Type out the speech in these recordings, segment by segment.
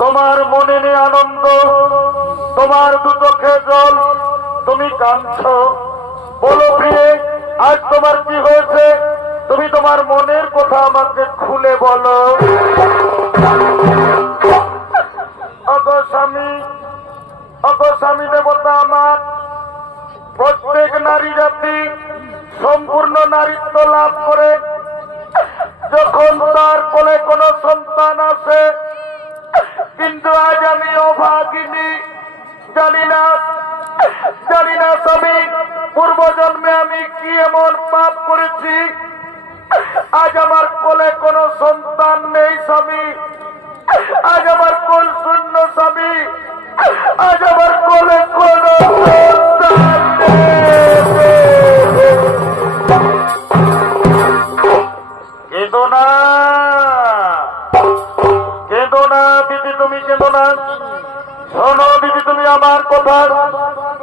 তোমার মনে নেই আনন্দ, তোমার দু চোখে জল, তুমি কাঁদছো। বলো প্রিয়ে, আজ তোমার কি হয়েছে? তুমি তোমার মনের কথা আমাকে খুলে বলো। অগস্বামী দেবতা আমার, প্রত্যেক নারী জাতি সম্পূর্ণ নারীত্ব লাভ করে যখন তার কোলে কোনো সন্তান আসে, কিন্তু আজ আমি অভাগিনী। জানি না স্বামী, পূর্বজন্মে আমি কি এমন পাপ করেছি আজ আমার কোলে কোনো সন্তান নেই স্বামী। আজ আমার কোল শূন্য স্বামী, আজ আমার কোলে কোনো সন্তান নেই। কেঁদো না দিদি, তুমি কেঁদো না। শোনো দিদি, তুমি আমার কথা।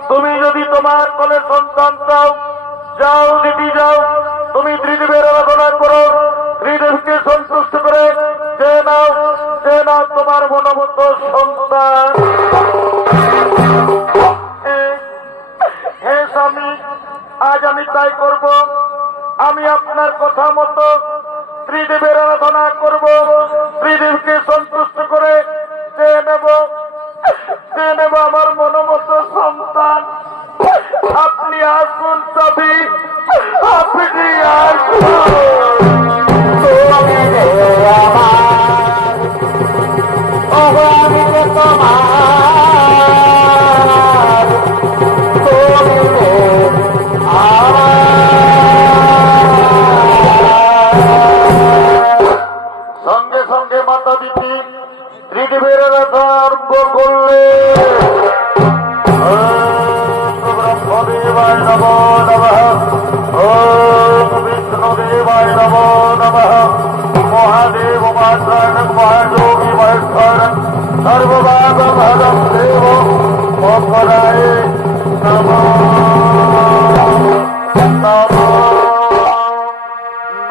তুমি যদি তোমার কোলে সন্তান চাও, যাও দিদি যাও, তুমি ত্রিদেবের আরাধনা করো, ত্রিদেবকে সন্তুষ্ট করে যে নাও তোমার মনোমত সন্তান। হে স্বামী, আজ আমি তাই করব। আমি আপনার কথা মতো ত্রিদেবের আরাধনা করব, ত্রিদেবকে সন্তুষ্ট করে যে নেব আমার মনোমত সন্তান। আপনি আসুন স্বামী, আপনি আসুন। সঙ্গে সঙ্গে মাতা দিদি ত্রিদেবের আরম্ভ করলে। ব্রহ্মদেবায় নমো নমঃ, ওম বিষ্ণুদেবায় নমো নমঃ, মহাদেব মাত্রাণং মহাযোগী মহেশ্বরং সর্বভাগমহদং দেব মকরায় নমো নমো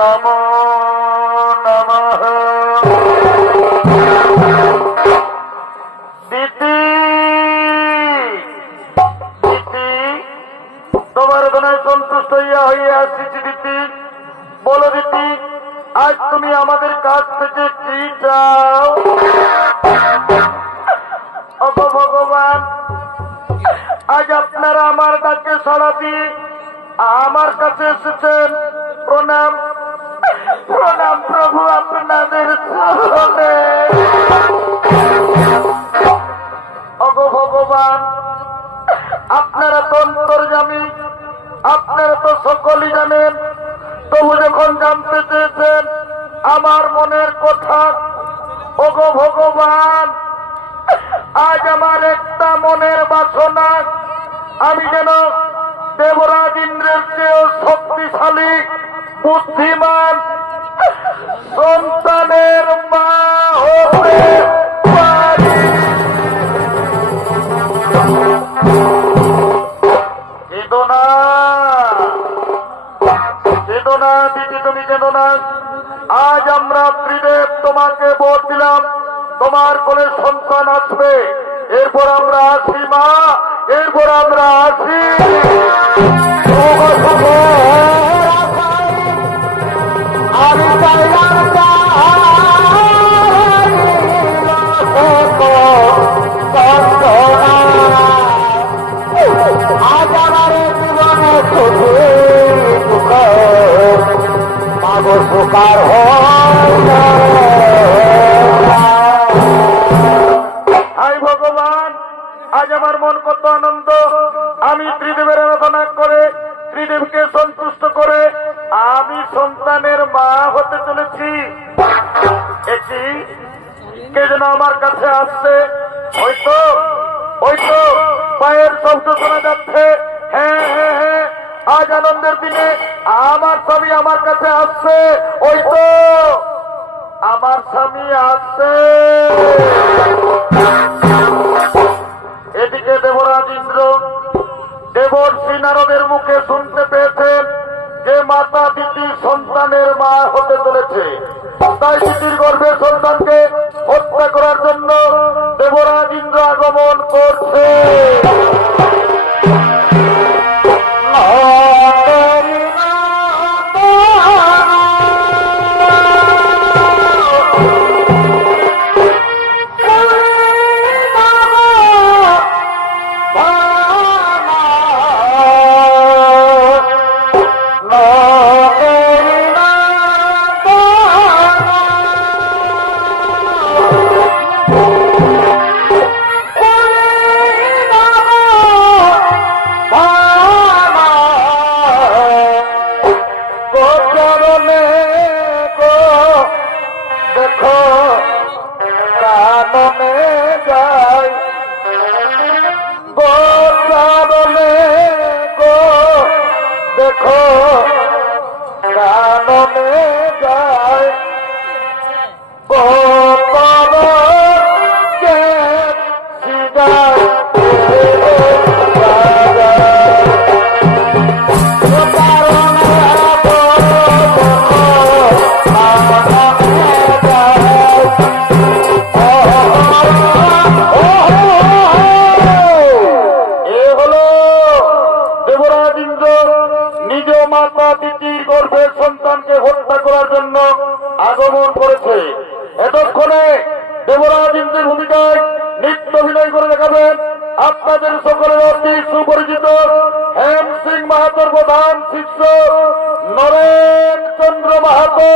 নমো নমঃ। তোমার গণায় সন্তুষ্ট হইয়া আসছি দিদি। বলো দিদি, আজ তুমি আমাদের কাছ থেকে কি চাও? ভগবান, আজ আপনারা আমার ডাকে সাড়া দিয়ে আমার আমার কাছে এসেছেন। প্রণাম প্রণাম প্রভু আপনাদের চরণে। ওগো ভগবান, আপনারা তো অন্তর্যামী, আপনারা তো সকলই জানেন। তবু যখন জানতে চেয়েছেন আমার মনের কথা, ওগো ভগবান, আজ আমার একটা মনের বাসনা, আমি যেন দেবরাজ ইন্দ্রের চেয়েও শক্তিশালী বুদ্ধিমান সন্তানের মা হতে পারি। কেদনা কেদনা দিদি, তুমি কেদনা। আজ আমরা ত্রিদেব তোমাকে ভোট দিলাম, তোমার কোলে সন্তান আসবে। এরপর আমরা আসি মা, এরপর আমরা আসি। আমি চাইলাম আজ আমার জীবনে শুধু মাগো সুকার হাই ভগবান, আজ আমার মন কত আনন্দ। আমি ত্রিদেবের আরাধনা করে, ত্রিদেবকে সন্তুষ্ট করে আমি সন্তানের মা হতে চলেছি। এটি কে যেন আমার কাছে আসছে, হয়তো হয়তো পায়ের শব্দ শোনা যাচ্ছে। হ্যাঁ হ্যাঁ হ্যাঁ, আজ আনন্দের দিনে আমার স্বামী আমার কাছে আসছে। ওই তো আমার স্বামী আসছে। এদিকে দেবরাজ ইন্দ্র দেবর্ষি নারদের মুখে শুনতে পেয়েছেন যে মাতা দিতি সন্তানের মা হতে চলেছে। তাই দিতির গর্ভের সন্তানকে হত্যা করার জন্য দেবরাজ ইন্দ্র আগমন করছে। আগমন করেছে। এতক্ষণে দেবরাজ ইন্দ্রের ভূমিকায় নৃত্য অভিনয় করে দেখাবেন আপনাদের সকলের অতি সুপরিচিত হেম সিং মাহাতোর প্রধান শিষ্য নরেন চন্দ্র মাহাতো।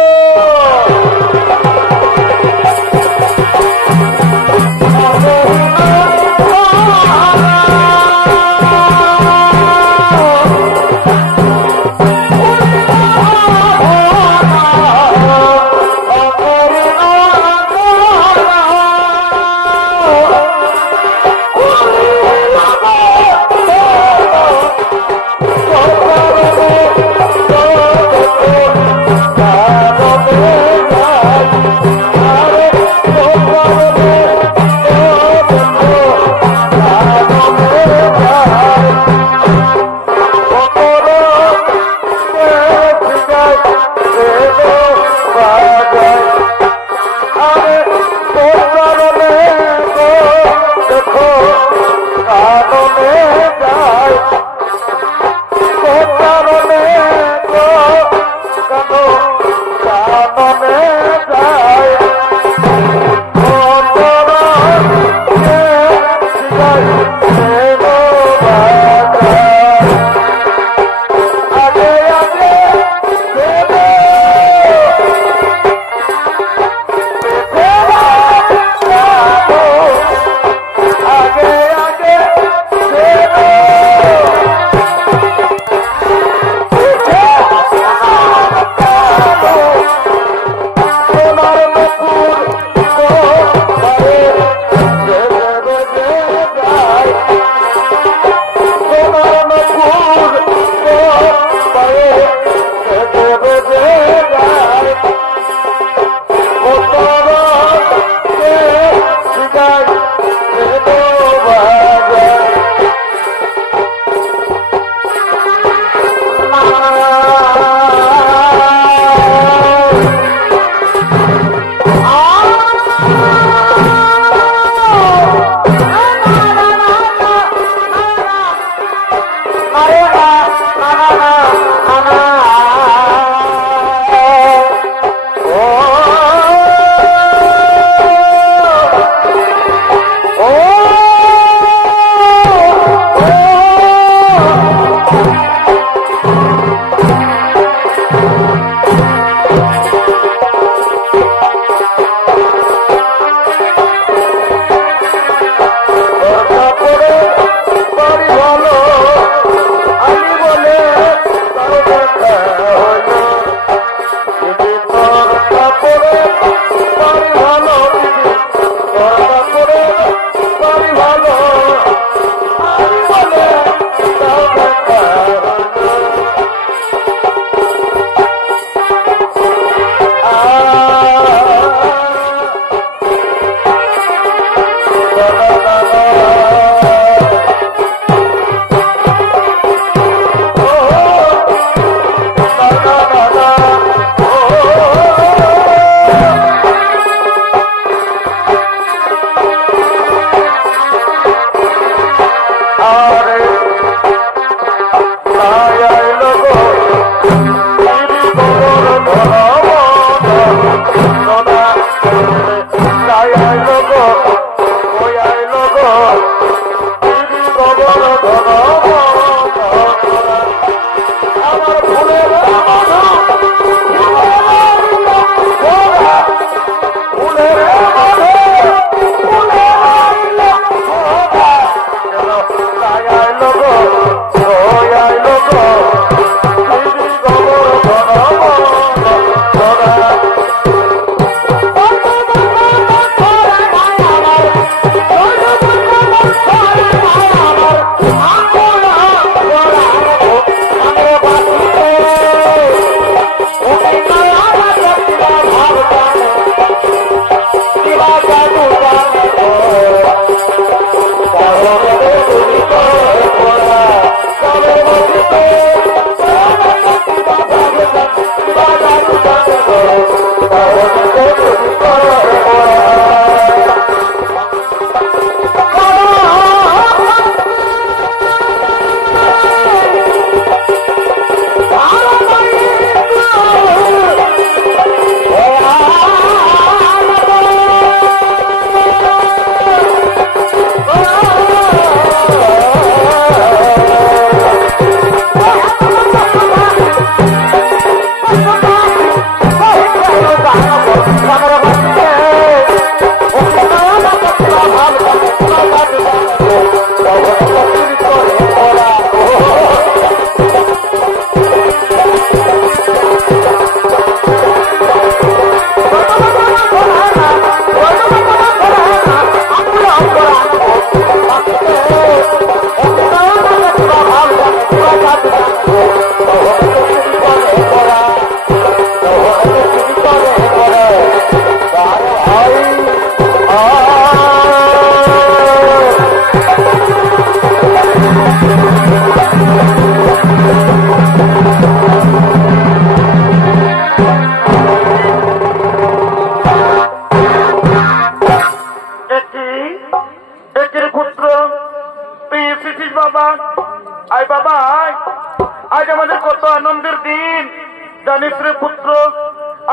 জানিস রে পুত্র,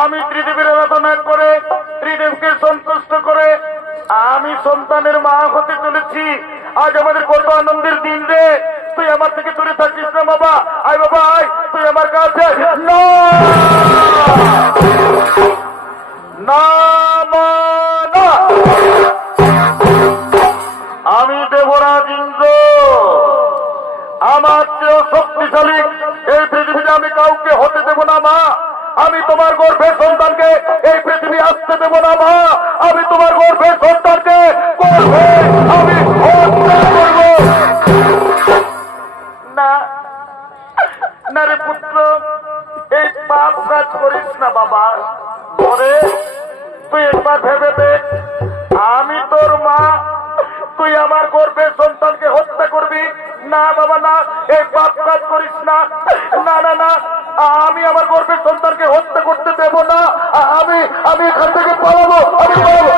আমি ত্রিদেবের আরাধনা করে ত্রিদেবকে সন্তুষ্ট করে আমি সন্তানের মা হতে চলেছি। আজ আমাদের কত আনন্দের দিন রে। তুই আমার থেকে দূরে থাকিস না বাবা। আয় বাবা আয়, তুই আমার কাছে না না না না। আমি দেবরাজ ইন্দ্র, আমার চেয়েও শক্তিশালী এই পৃথিবীতে আমি কাউকে হতে দেব না মা। আমি তোমার গর্ভের সন্তানকে এই পৃথিবী আসতে দেব না মা। আমি তোমার গর্ভের সন্তানকে আমি হত্যা করব না। না রে পুত্র, এই পাপ কাজ করিস না বাবা। ধরে তুই একবার ভেবে দেখ, আমি তোর মা, তুই আমার গর্ভের সন্তানকে হত্যা করবি? না বাবা না, এই পাপ কাজ করিস না। না না না, আমি আমার গর্ভের সন্তানকে হত্যা করতে দেব না। আমি এখান থেকে পালাবো, আমি পালাবো।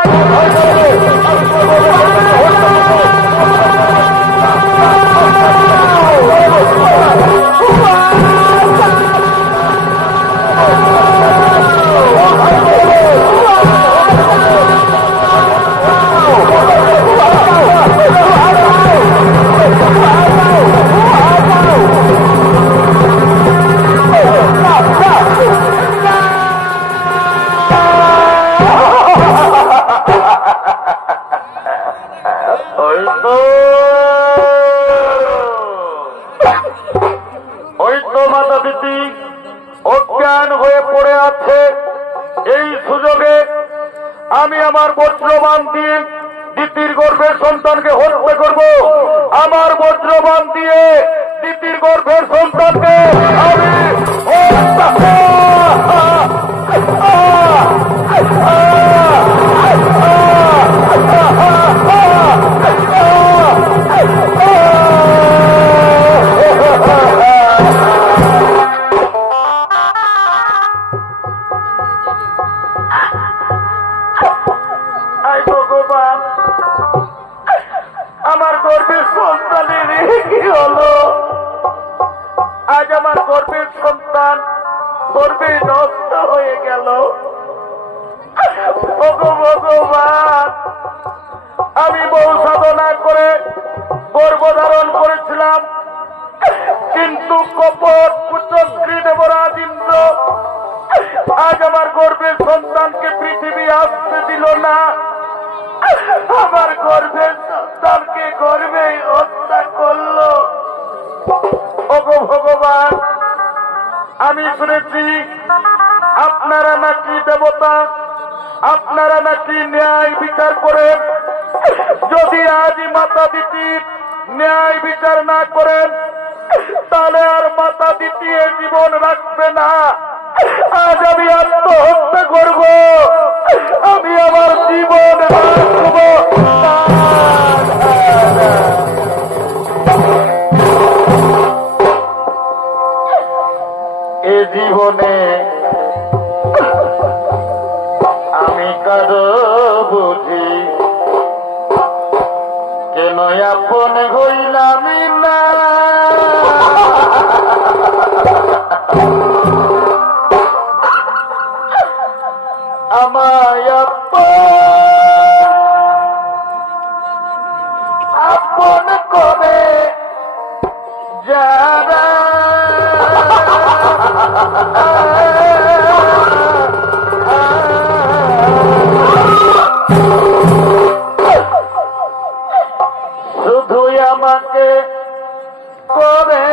অজ্ঞান হয়ে পড়ে আছে, এই সুযোগে আমি আমার বজ্রবাণ দিয়ে দিতির গর্ভের সন্তানকে হত্যা করব। আমার বজ্রবাণ দিয়ে দিতির গর্ভের সন্তানকে আমি আমার গর্ভের সন্তানের কি হলো? আজ আমার গর্ভের সন্তান গর্ভে নষ্ট হয়ে গেল। ভগবান, আমি বহু সাধনা করে গর্ভধারণ করেছিলাম, কিন্তু কপট কুচক্রী দেবরাজ ইন্দ্র আজ আমার গর্ভের সন্তানকে পৃথিবী আসতে দিল না। আমার গর্ভের সন্তানকে গর্ভে হত্যা করলো। ওগো ভগবান, আমি শুনেছি আপনারা নাকি দেবতা, আপনারা নাকি ন্যায় বিচার করেন। যদি আজ মাতা দিতির ন্যায় বিচার না করেন, তাহলে আর মাতা দিতি জীবন রাখবে না। আজ আমি আত্মহত্যা করব, আমি আমার জীবন রাখব। এ জীবনে আমি কারো বুঝি কেন আপন হইলাম না। আমায় আপন করে যারা শুধুই আমাকে করে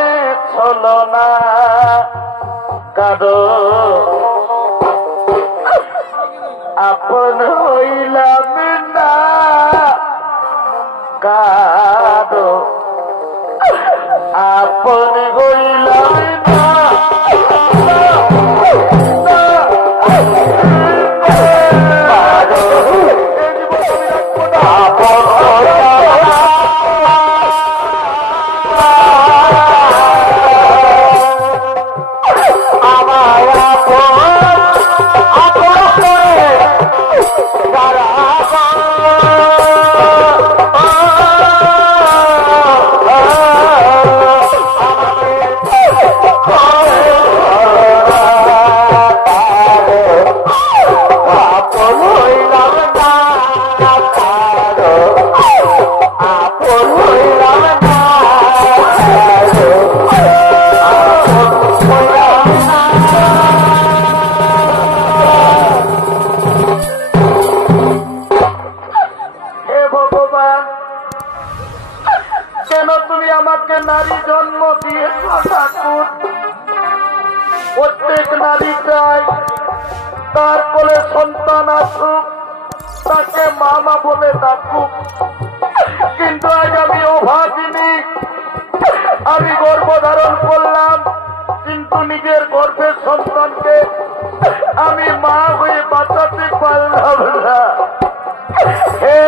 ছলনা, কারো আপন হইলাম না। কারো আপন হইলাম না। প্রত্যেক নারী চায় তার কোলে সন্তান আসুক, তাকে মামা বলে ডাকুক। কিন্তু আজ আমি অভাগিনী, আমি গর্ভধারণ করলাম, কিন্তু নিজের গর্ভের সন্তানকে আমি মা হয়ে বাঁচাতে পারলাম না। হে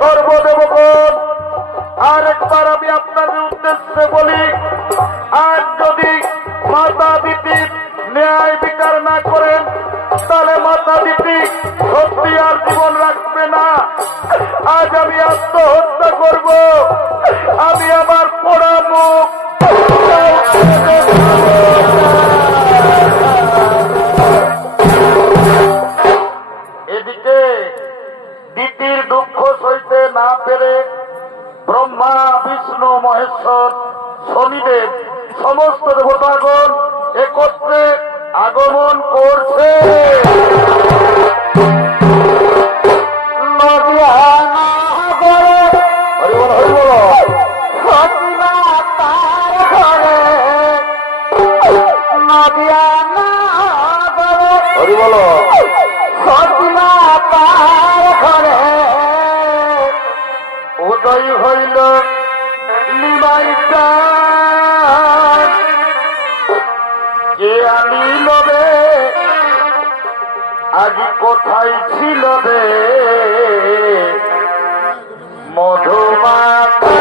সর্বদেবগণ, আর একবার আমি আপনাদের উদ্দেশ্যে বলি, আজ যদি মাতা দিতি ন্যায় বিচার না করেন, তাহলে মাতা দিতি সত্যি আর জীবন রাখবে না। আজ আমি আত্মহত্যা করব, আমি আমার পোড়া মুখ এদিকে দিতির দুঃখ সইতে না পেরে ব্রহ্মা, বিষ্ণু, মহেশ্বর, শনিদেব সমস্ত দেবতাগণ একত্রে আগমন করছে। উদয় হইল নিমাই কে আনিল রে, আজ কোথায় ছিল রে মধুমাতা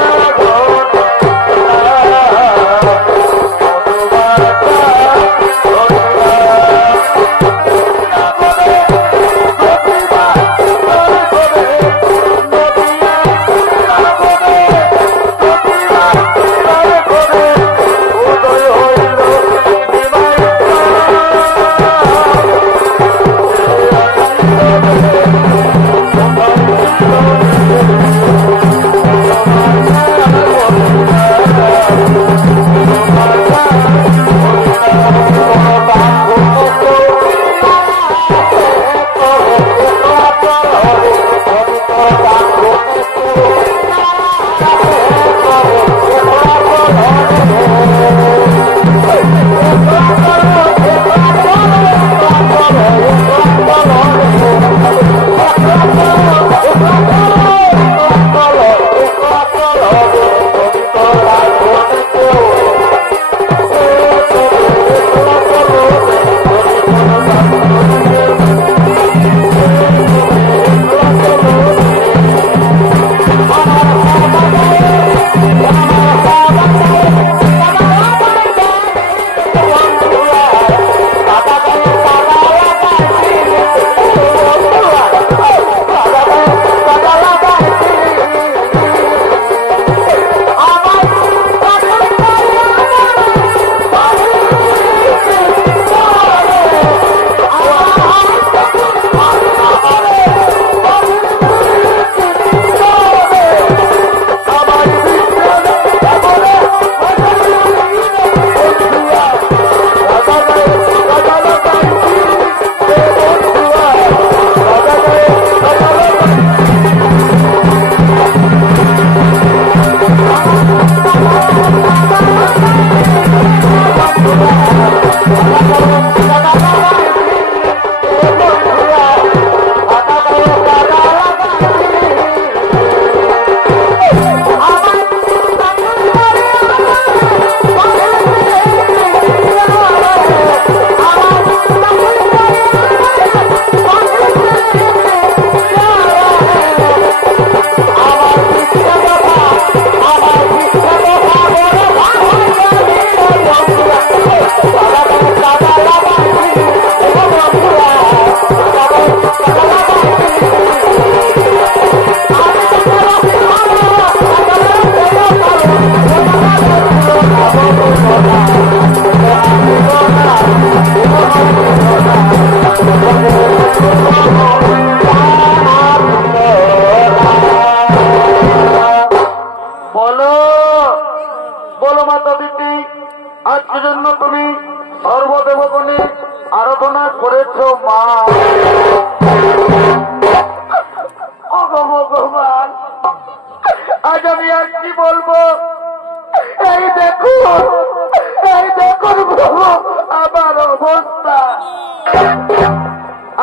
অবস্থা।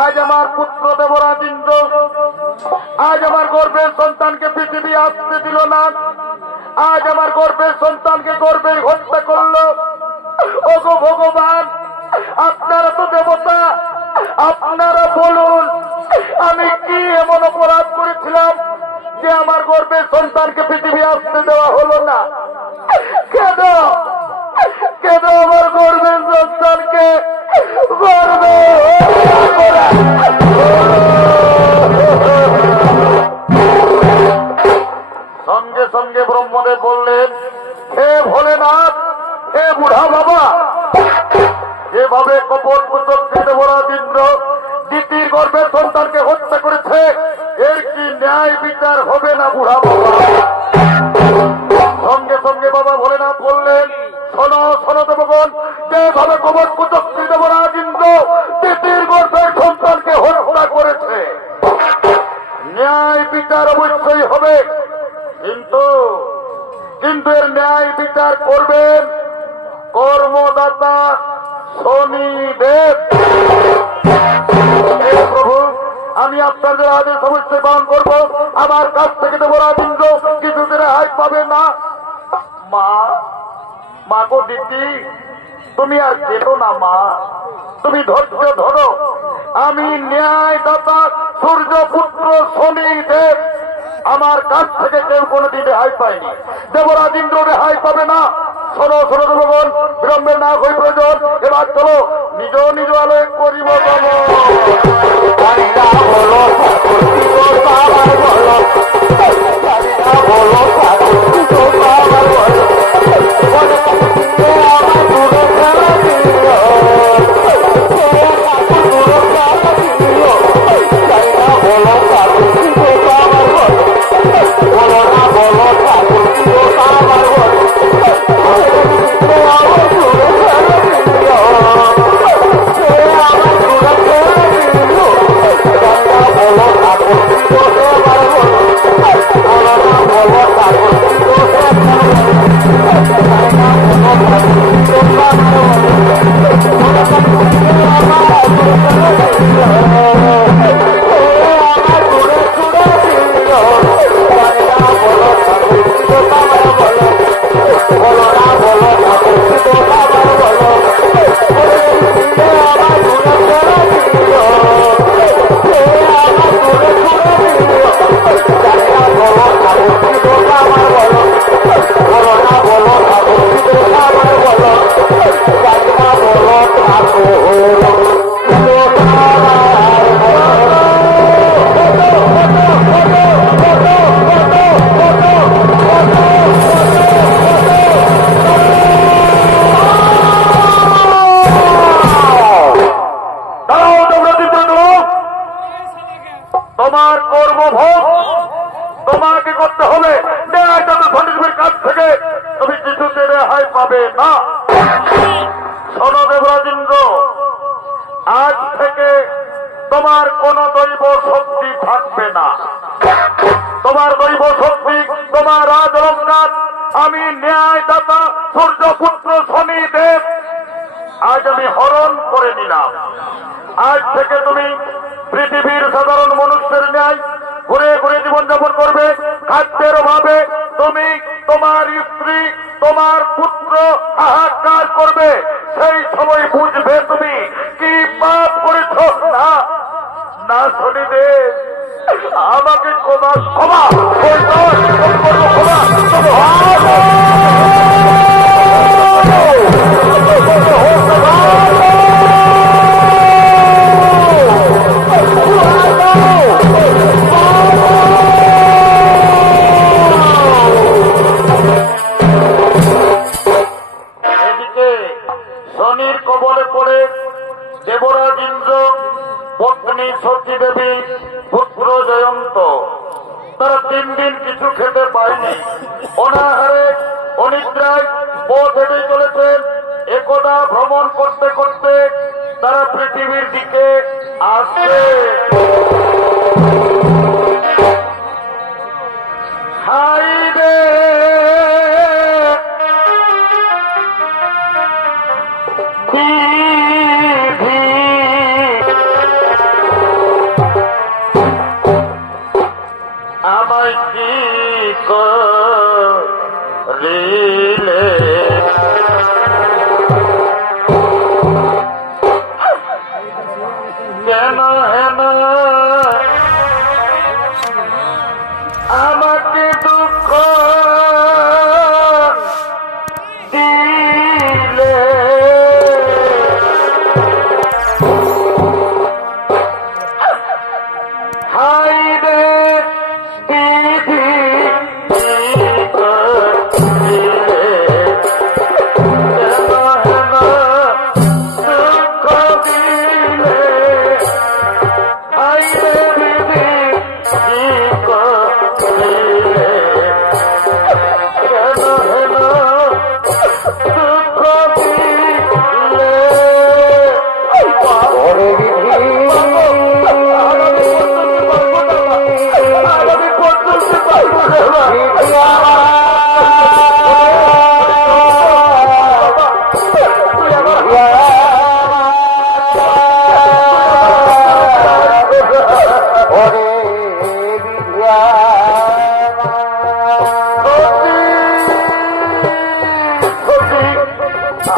আজ আমার পুত্র দেবরাজ ইন্দ্র আজ আমার গর্ভের সন্তানকে পৃথিবী আসতে দিল না, আজ আমার গর্ভের সন্তানকে গর্ভে হত্যা করলো। ওগো ভগবান, আপনারা তো দেবতা, আপনারা বলুন আমি কি এমন অপরাধ করেছিলাম যে আমার গর্ভের সন্তানকে পৃথিবী আসতে দেওয়া হলো না? কেন কেন আমার গর্ভের সন্তানকে গর্ভে করা? সঙ্গে সঙ্গে ব্রহ্মদেব বললেন, হে ভোলেনাথ, হে বুড়া বাবা, যেভাবে কপট কুচক্রী দেবরাজ ইন্দ্র দিতির গর্ভের সন্তানকে হত্যা করেছে, এর কি ন্যায় বিচার হবে না বুড়া বাবা? সঙ্গে সঙ্গে বাবা ভোলেনাথ বললেন, শোনো শোনো দেবগণ, যেভাবে কপট কুচক্রী দেবরাজ ইন্দ্র দিতির গর্ভের সন্তানকে হত্যা করেছে, ন্যায় বিচার অবশ্যই হবে, কিন্তু কিন্তু এর ন্যায় বিচার করবেন কর্মদাতা শনিদেব। প্রভু, আমি আপনাদের আদেশ অবশ্যই পালন করব, আমার কাছ থেকে দেবরাজ ইন্দ্র কিছুদিন রেহাই পাবে না। মা, মা গো দিদি, তুমি আর কেটো না মা, তুমি ধৈর্য ধরো। আমি ন্যায়দাতা সূর্যপুত্র শনিদেব, আমার কাছ থেকে কেউ কোনদিন রেহাই পায়নি, দেবরাজ ইন্দ্র রেহাই পাবে না। শোনো শোনো দেবগণ, বিলম্বের না হই প্রয়োজন, এবার চলো নিজ নিজ আলোয় করিব তোমার কর্মভোগ তোমাকে করতে হবে, শনিদেবের কাছ থেকে তুমি কিছুতে রেহাই পাবে না। শোনো দেবরাজ ইন্দ্র, আজ থেকে তোমার কোন দৈব শক্তি থাকবে না, তোমার দৈব শক্তি, তোমার রাজ অলঙ্কার আমি ন্যায়দাতা সূর্যপুত্র শনিদেব আজ আমি হরণ করে নিলাম। আজ থেকে তুমি পৃথিবীর সাধারণ মানুষের ন্যায় ঘুরে ঘুরে জীবনযাপন করবে, খাদ্যের অভাবে তুমি, তোমার স্ত্রী, তোমার পুত্র হাহাকার করবে। সেই সময় বুঝবে তুমি কি পাপ করেছ। না না শনিদেব, আমাকে ক্ষমা ক্ষমা শনির কবলে পড়ে দেবরাজ ইন্দ্র, পত্নী সতী দেবী, পুত্র জয়ন্ত, তারা 3 দিন কিছু খেতে পায়নি, অনাহারে অনিদ্রায় পথ হেঁটে চলেছেন। একদা ভ্রমণ করতে করতে তারা পৃথিবীর দিকে আসছে। হাইরে কেন হেন আমাকে দুঃখ দিলে হাই রে দিদি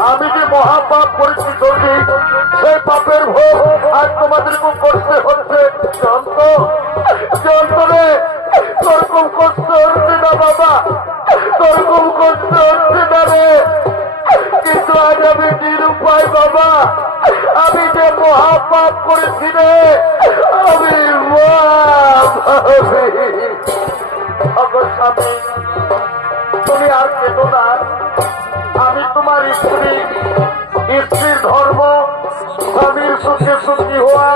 আমি যে মহাপাপ করেছি যদি সেই পাপের ভোগ আজ তোমাদেরকে করতে হচ্ছে যন্ত্রে তোরকম কষ্ট হচ্ছে না বাবা, তোরকম কষ্ট হচ্ছে না রে। কিন্তু আজ আমি নিরুপায় বাবা, আমি যে মহাপাপ করেছি রে, আমি স্বামী তুমি আর কেটো না। আমি তোমার স্ত্রী, স্ত্রীর ধর্ম স্বামীর সুখে সুখী হওয়া,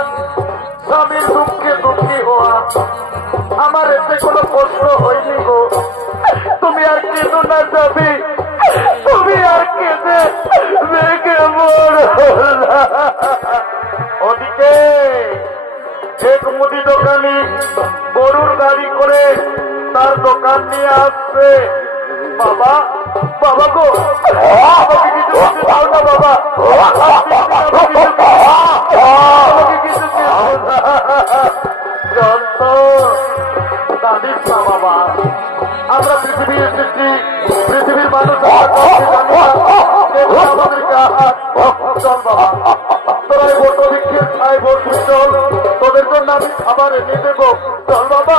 স্বামীর দুঃখে দুঃখী হওয়া। আমার এতে কোনো প্রশ্ন হয়নি গো। তুমি আর কেঁদো না স্বামী, তুমি আর কেঁদে ভেঙে মরো না। ওদিকে এক মুদি দোকানি গরুর গাড়ি করে তার দোকান নিয়ে আসছে। বাবা বাবা গো, আমাকে কিছু কিছু দাও না বাবা, আমাকে কিছু দাদিস না বাবা। আমরা পৃথিবী এসেছি, পৃথিবীর মানুষ আমাদেরকে চল বাবা, তোরা এই বটো বিক্ষের ছায় বসবি, চল তোদের জন্য আমি খাবার এনে দেবো। চল বাবা,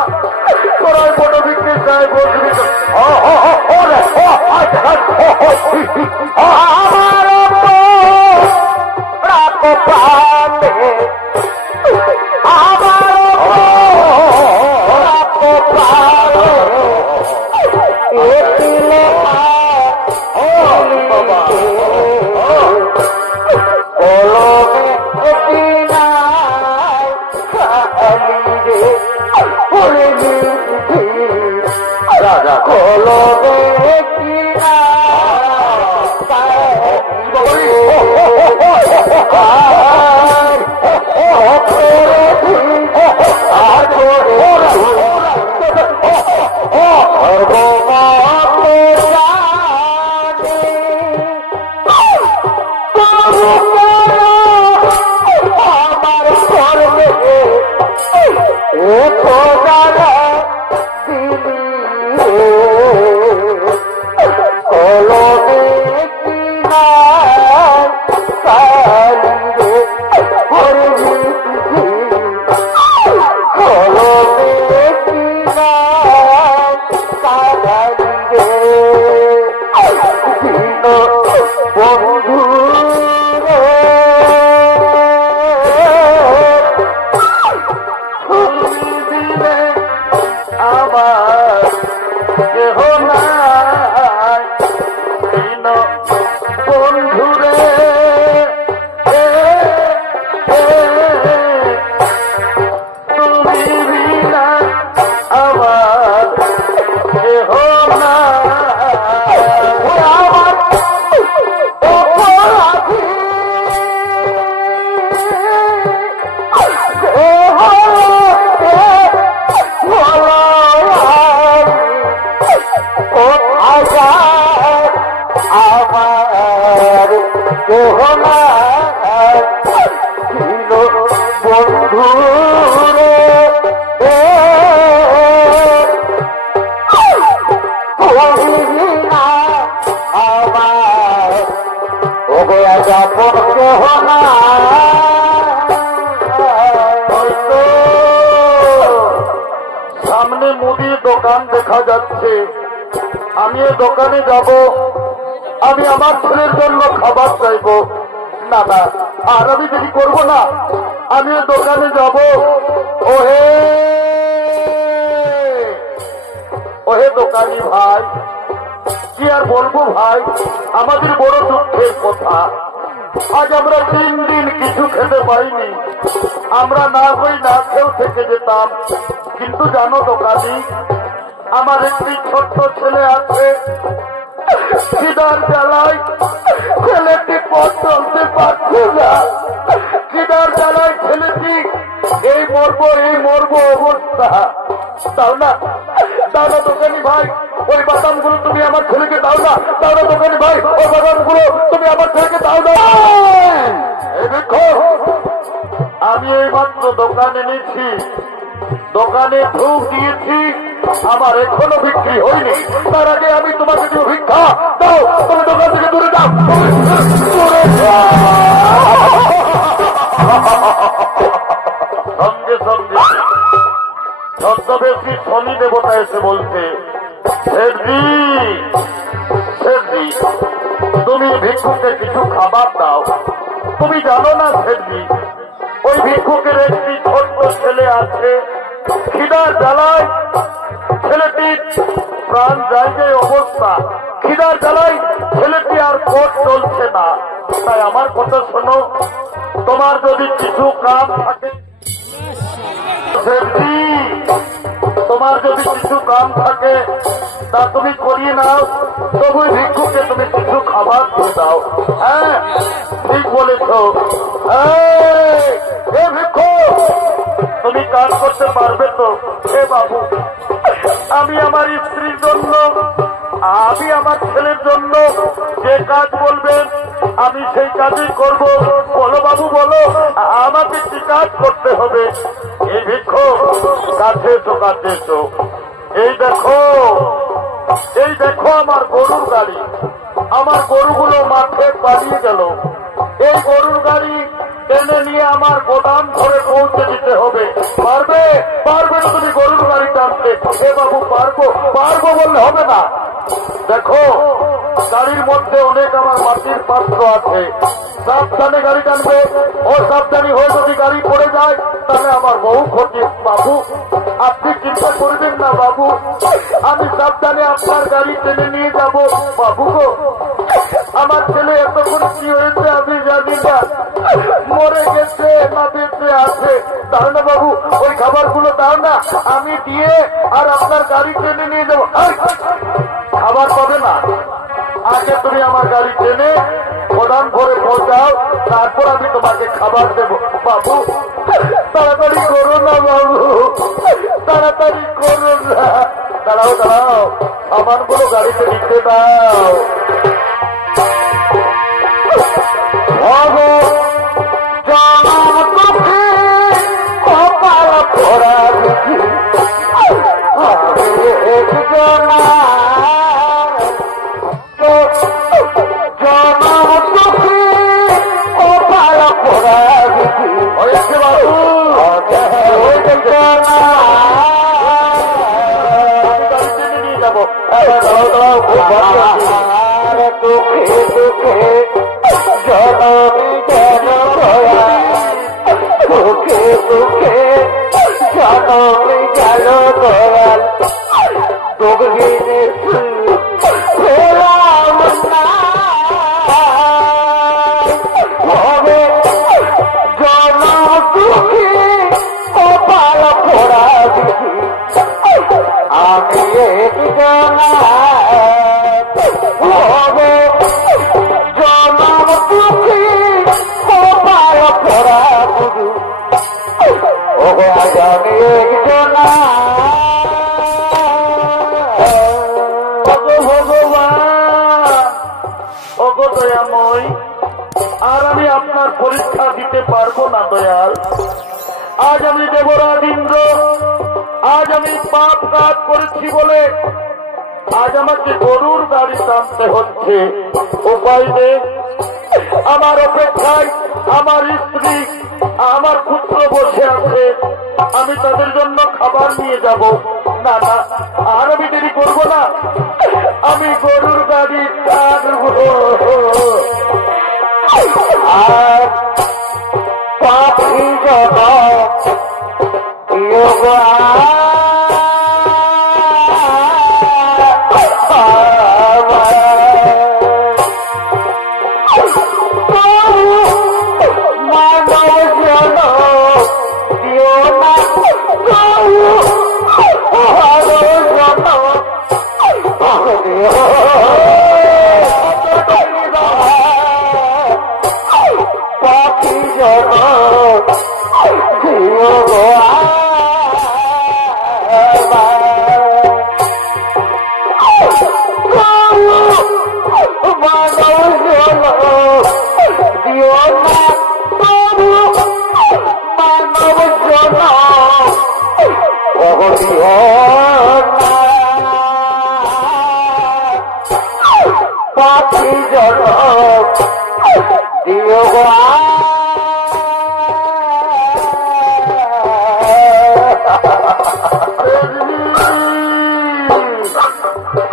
তোরা এই বটো বিক্ষের ছায় বসবি। দেখা যাচ্ছে। আমি এ দোকানে যাব, আমি আমার ছেলের জন্য খাবার চাইব। না না, আর আমি দেরি করব না, আমি এ দোকানে যাব। ওহে ওহে দোকানি ভাই, কি আর বলবো ভাই, আমাদের বড় দুঃখের কথা। আজ আমরা 3 দিন কিছু খেতে পাইনি। আমরা না হই না খেয়েও থেকে যেতাম। কিন্তু জানো দোকানি, আমার একটি ছোট্ট ছেলে আছে, খিদার জ্বালায় ছেলেটি পথ চলতে পারছে না। খিদার জ্বালায় ছেলেটি এই মরবো অবস্থা। তাও না দোকানি ভাই, ওই বাদামগুলো তুমি আমার ছেলেকে দাও না। দোকানি ভাই, ওই বাদামগুলো তুমি আমার ছেলেকে দাও না। দেখো, আমি এই মাত্র দোকানে নিয়েছি, দোকানে ঢুক দিয়েছি, আমার এখনো বিক্রি হয়নি। তার আগে আমি তোমাকে দিব ভিক্ষা। দাও, তুমি দোকান থেকে দূরে যাও। সঙ্গে সঙ্গে ছদ্মবেশী শনি দেবতা এসে বলছে, শেঠজি তুমি ভিক্ষুকে কিছু খাবার দাও। তুমি জানো না শেঠজি, ওই ভিক্ষুকের একটি ছোট্ট ছেলে আছে, খিদার জ্বালায় ছেলেটির প্রাণ জায়গায় অবস্থা। খিদার জ্বালায় ছেলেটি আর পথ চলছে না। তাই আমার কথা শোনো, তোমার যদি কিছু কাম থাকে, তোমার যদি কিছু কাম থাকে তা তুমি করিয়ে নাও। তবু ভিক্ষুকে তুমি কিছু খাবার দিয়ে দাও। হ্যাঁ, ঠিক বলেছ। ভিক্ষু, তুমি কাজ করতে পারবে তো? হে বাবু, আমি আমার স্ত্রীর জন্য, আমি আমার ছেলের জন্য যে কাজ বলবেন আমি সেই কাজই করব। বলো বাবু, বলো আমাকে কি কাজ করতে হবে? এই ভিক্ষু, কাছে এসো। এই দেখো আমার গরুর গাড়ি। আমার গরুগুলো মাঠে পালিয়ে গেল। এই গরুর গাড়ি টেনে নিয়ে আমার গোদাম ঘরে পৌঁছে দিতে হবে। পারবে না তুমি গরুর গাড়ি টানতে? এ বাবু, পারবো বললে হবে না। দেখো, গাড়ির মধ্যে অনেক আমার মাটির পাত্র আছে, সাবধানে গাড়ি টানবে। অসাবধানী হয়ে যদি গাড়ি পড়ে যায় তাহলে আমার বহু ক্ষতি। বাবু, আপনি চিন্তা করবেন না বাবু, আমি সাবধানে আপনার গাড়ি টেনে নিয়ে যাব। বাবু গো, আমার ছেলে এতক্ষণ কি হয়েছে আমি জানি না, মরে গেছে না বেঁচে আছে। দাও না বাবু, ওই খাবারগুলো দাও না, আমি দিয়ে আর আপনার গাড়ি টেনে নিয়ে যাবো। খাবার পাবে না, আগে তুমি আমার গাড়ি টেনে গোদাম ঘরে পৌঁছাও, তারপর আমি তোমাকে খাবার দেবো। বাবু, তাড়াতাড়ি করো না বাবু, তাড়াতাড়ি করো না। দাঁড়াও, সামানগুলো গাড়িতে নিতে দাও। আর আমি আপনার পরীক্ষা দিতে পারবো না দয়াল। আজ আমি দেবরাজ ইন্দ্র, আজ আমি পাপ কাজ করেছি বলে আজ আমাকে গরুর গাড়ি টানতে হচ্ছে। উপায় নেই, আমার অপেক্ষায় আমার স্ত্রী, আমার পুত্র বসে আছে, আমি তাদের জন্য খাবার নিয়ে যাব। না না, আর আমি দেরি করবো না, আমি গরুর গাড়ি টানবো। আর পাখি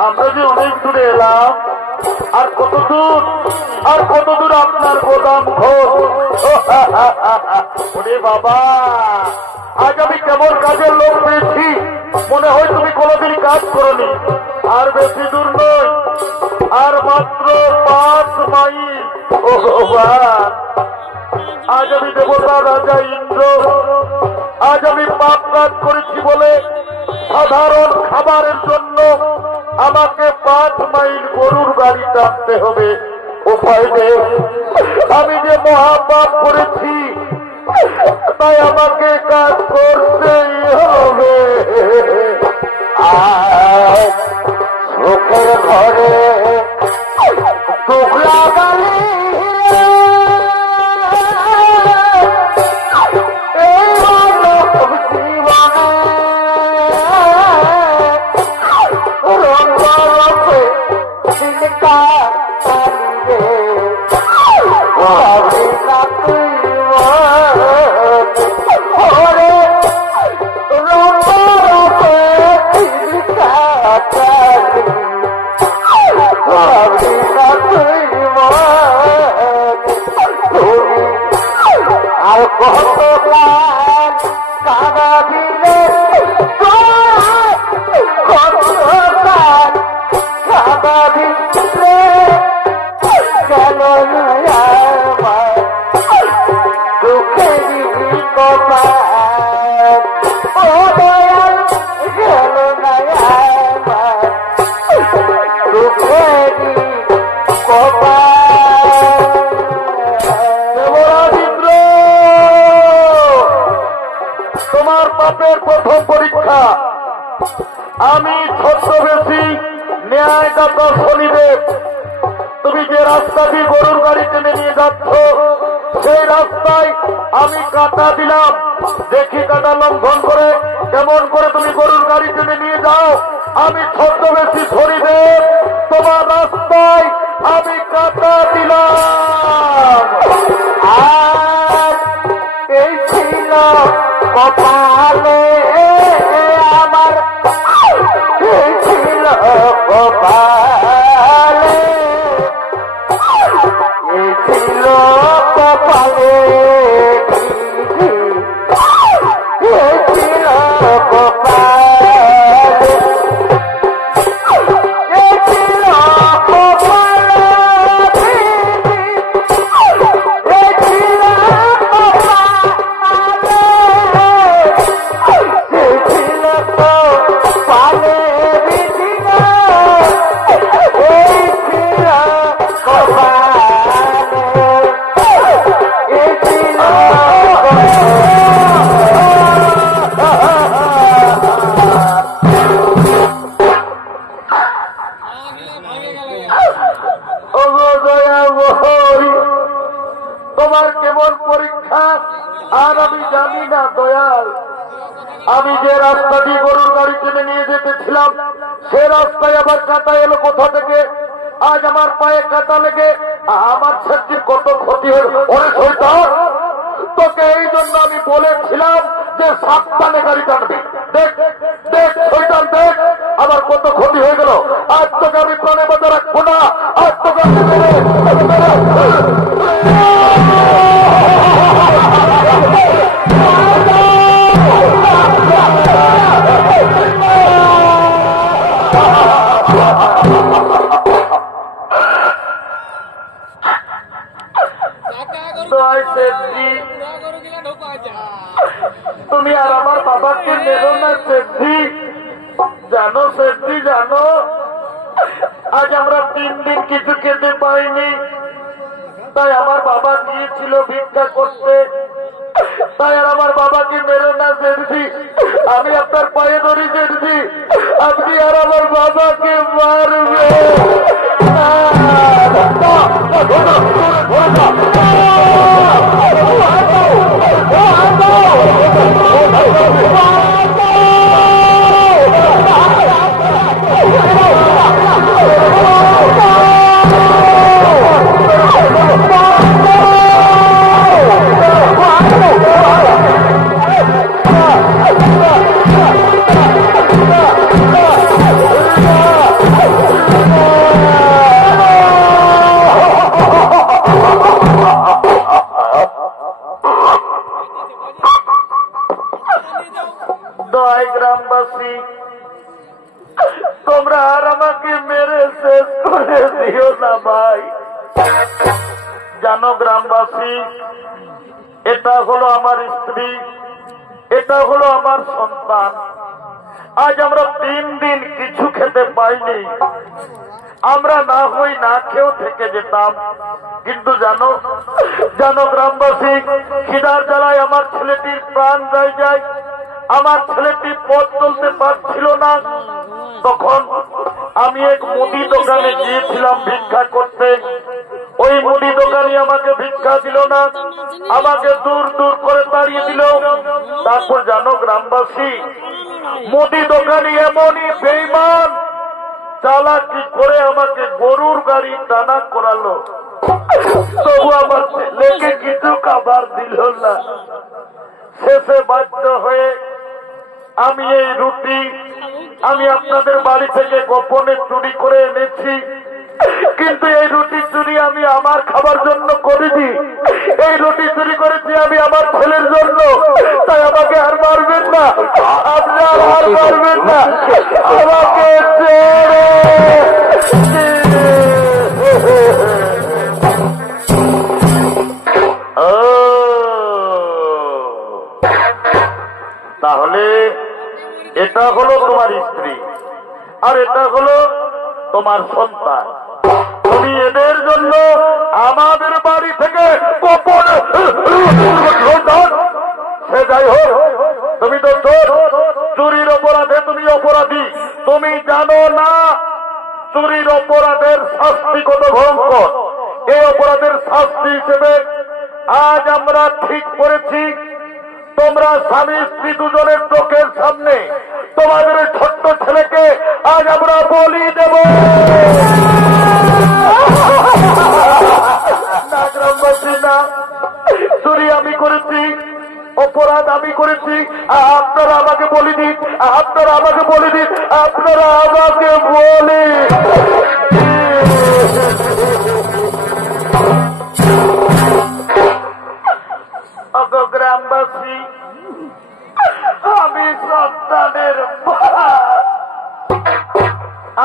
আমরা যে অনেক দূরে এলাম, আর কত দূর, আর কত দূর আপনার গোদাম ঘর। ওরে বাবা, আজ আমি কেমন কাজের লোক পেয়েছি, মনে হয় তুমি কোনোদিন কাজ করনি। আর বেশি দূর নয়, আর মাত্র 5 মাইল। ও ভগবান, আজ আমি দেবতা রাজা ইন্দ্র, আজ আমি পাপ কাজ করেছি বলে সাধারণ খাবারের জন্য আমাকে 5 মাইল গরুর গাড়ি টানতে হবে। উপায় নেই, আমি যে মহাপাপ করেছি, তাই আমাকে কাজ করতেই হবে। আর সুখের ঘরে দুঃখ লাগালে আর কত কাবা দিলে কাবা দিলে গেল দুঃখেরই কথা। ও দয়াল গেল দুঃখেরই কথা। তোমার পাপের প্রথম পরীক্ষা। আমি ছদ্মবেশী ন্যায়দাতা শনিদেব, তুমি যে রাস্তা দিয়ে গরুর গাড়ি টেনে নিয়ে যাচ্ছ, সেই রাস্তায় আমি কাটা দিলাম। দেখি কাটা লঙ্ঘন করে কেমন করে তুমি গরুর গাড়ি টেনে নিয়ে যাও। আমি ছদ্মবেশী শনিদেব, তোমার রাস্তায় আমি কাটা দিলাম। আর এই ছিল কপালে আমার, এই ছিল কপালে, এই ছিল কপালে, এই ছিল কপালে, এই ছিল কপালে, এই ছিল তোমার কেমন পরীক্ষা আর আমি জানি না দয়াল। আমি যে রাস্তা দিয়ে গরুর গাড়ি টেনে নিয়ে যেতেছিলাম, সে রাস্তায় আবার কাটা এলো কোথা থেকে। আজ আমার পায়ে কাটা লেগে আমার ছেলের কত ক্ষতি হল। ওরে শয়তান, তোকে এই জন্য আমি বলেছিলাম যে সাবধানে গাড়ি টানবি। দেখ দেখ শয়তান দেখ আমার কত ক্ষতি হয়ে গেল। আজ তোকে আমি প্রাণে বাঁচা রাখবো না। আজ তোকে আমি তুমি আর আমার বাবাকে মেরো না সেদ্ধি। জানো সেদ্ধি জানো, আজ আমরা 3 দিন কিছু খেতে পাইনি। তাই আমার বাবা গিয়েছিল ভিক্ষা করতে। তাই আর আমার বাবাকে মেরো না সেদ্ধি। আমি আপনার পায়ে ধরি সেদ্ধি, আপনি আর আমার বাবাকে মারবে। গ্রামবাসী তোমরা আর আমাকে মেরে শেষ করে দিও না ভাই। জানো গ্রামবাসী, এটা হলো আমার স্ত্রী, এটা হলো আমার সন্তান। আজ আমরা 3 দিন কিছু খেতে পাইনি। আমরা না হই না খেয়েও থেকে যেতাম, কিন্তু জানো জানো গ্রামবাসী, খিদার জ্বালায় আমার ছেলেটির প্রাণ যায়। আমার ছেলেটি পথ চলতে পারছিল না। তখন আমি এক মুদি দোকানে গিয়েছিলাম ভিক্ষা করতে। ওই মুদি দোকানি আমাকে ভিক্ষা দিল না, আমাকে দূর দূর করে তাড়িয়ে দিল। তারপর জানো গ্রামবাসী, মুদি দোকানি এমনই বেঈমান চালাকি করে আমাকে গরুর গাড়ি টানা করালো। তবু আমার ছেলেকে কিছু খাবার দিল না। শেষে বাধ্য হয়ে আমি এই রুটি আমি আপনাদের বাড়ি থেকে গোপনে চুরি করে এনেছি। কিন্তু এই রুটি চুরি আমি আমার খাবার জন্য করিনি। এই রুটি চুরি করেছি আমি আমার ছেলের জন্য। তাই আমাকে আর মারবেন না, আপনার আর মারবেন না, আমাকে তাহলে এটা হলো তোমার স্ত্রী আর এটা হলো তোমার সন্তান। তুমি এদের জন্য আমাদের বাড়ি থেকে গোপনে সে যাই হোক, তুমি তো চুরির অপরাধে তুমি অপরাধী। তুমি জানো না চুরির অপরাধের শাস্তি কত ভয়ঙ্কর। এই অপরাধের শাস্তি হিসেবে আজ আমরা ঠিক করেছি, তোমরা স্বামী স্ত্রী দুজনের চোখের সামনে তোমাদের ছোট্ট ছেলেকে আজ আমরা বলি দেব। না গ্রামবাসী না, চুরি আমি করেছি, অপরাধ আমি করেছি, আপনারা আমাকে বলি দিন, আপনারা আমাকে বলি দিন, আপনারা আমাকে বলি। গ্রামবাসী, আমি সন্তানের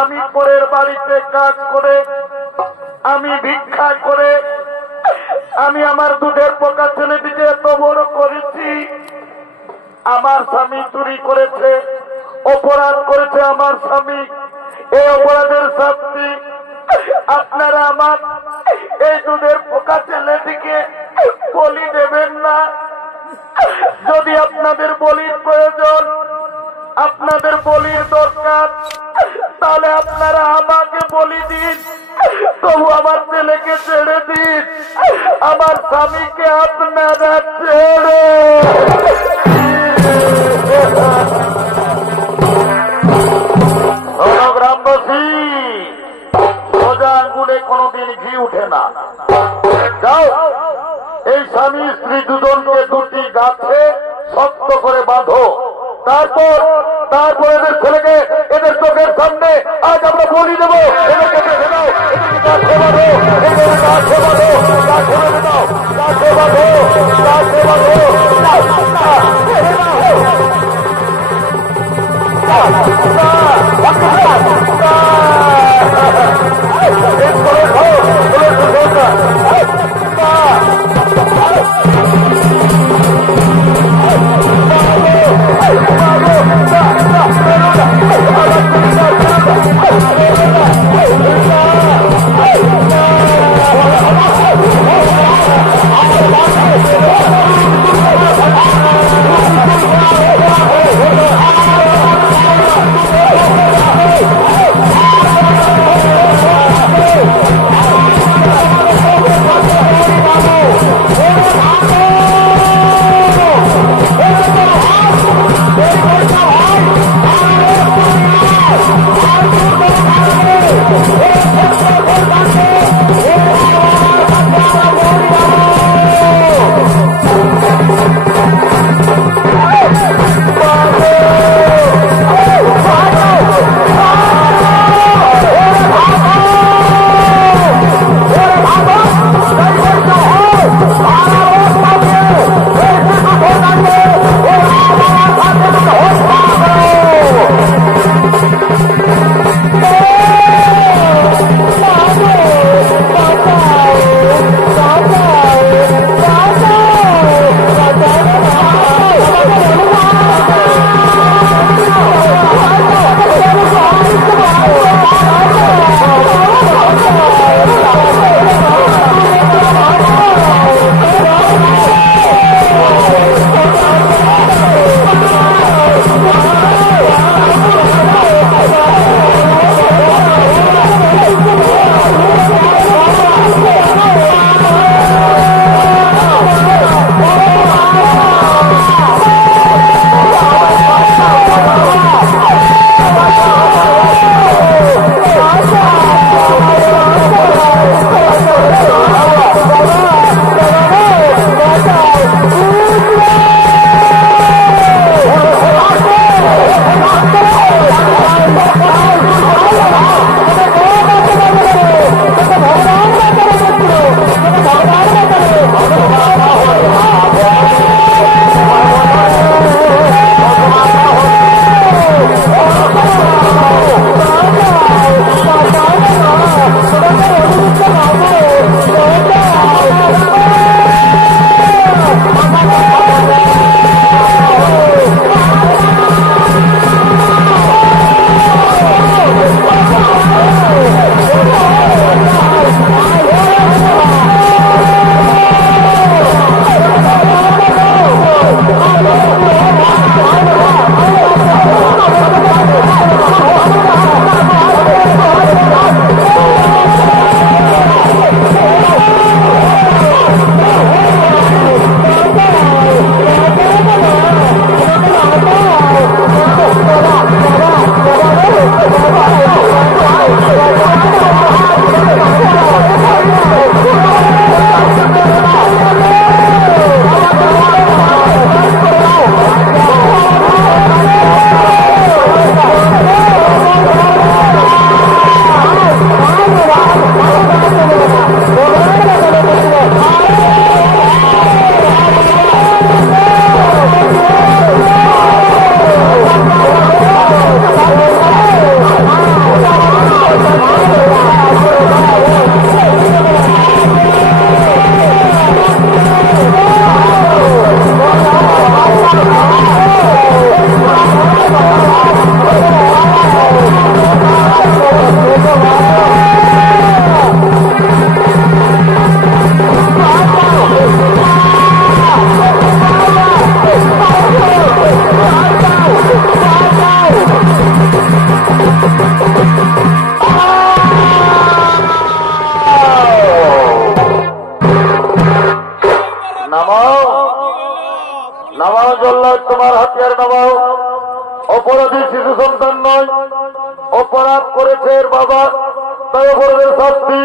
আমি পরের বাড়িতে কাজ করে, আমি ভিক্ষা করে, আমি আমার দুধের পোকা ছেলেটিকে এত বড় করেছি। আমার স্বামী চুরি করেছে, অপরাধ করেছে আমার স্বামী। এই অপরাধের শাস্তি আপনারা আমার এই দুধের পোকা ছেলেটিকে বলি দেবেন না। যদি আপনাদের বলির প্রয়োজন, আপনাদের বলির দরকার, তাহলে আপনারা আমাকে বলি দিন, তবু আমার ছেলেকে ছেড়ে দিন, আমার স্বামীকে আপনারা ছেড়ে। গ্রামবাসী, সোজা আঙ্গুলে কোনদিন ঘি উঠে না। যাও, এই স্বামী স্ত্রী দুজনকে গাছে শক্ত করে বাঁধো। তারপর এদের ছেলেকে এদের চোখের সামনে আজ আমরা বলি দেবো, এদেরকে দেখে নাও, এদেরকে গাছে বাঁধো, এদের গাছে বাঁধো, গাছে বেঁধে দাও, গাছে বাঁধো, গাছে বাঁধো। নামাও জল্লাদ, তোমার হাতিয়ার নামাও। অপরাধী শিশু সন্তান নয়, অপরাধ করেছে এর বাবা, তাই অপরাধের শাস্তি।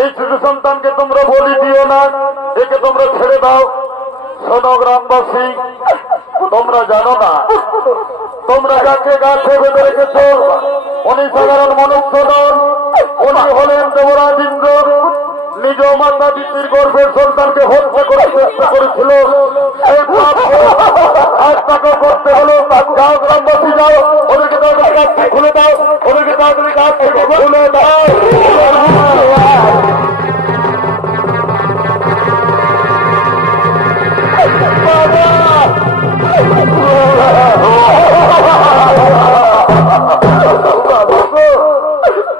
এই শিশু সন্তানকে তোমরা বলি দিও না, একে তোমরা ছেড়ে দাও। শোনো গ্রামবাসী, তোমরা জানো না, তোমরা যাকে গাছে বেঁধে রেখেছ উনি সাধারণ মনুষ্য নন, উনি হলেন দেবরাজ ইন্দ্র। নিজ মাতা দিদির গর্ভের সন্তানকে হত্যা করার চেষ্টা করেছিল। এই পাপ আজ তাকে করতে হলো। যাও গ্রামবাসী, যাও, ওদেরকে তাড়াতাড়ি গাছ থেকে খুলে দাও, ওদেরকে তাড়াতাড়ি গাছ থেকে খুলে দাও।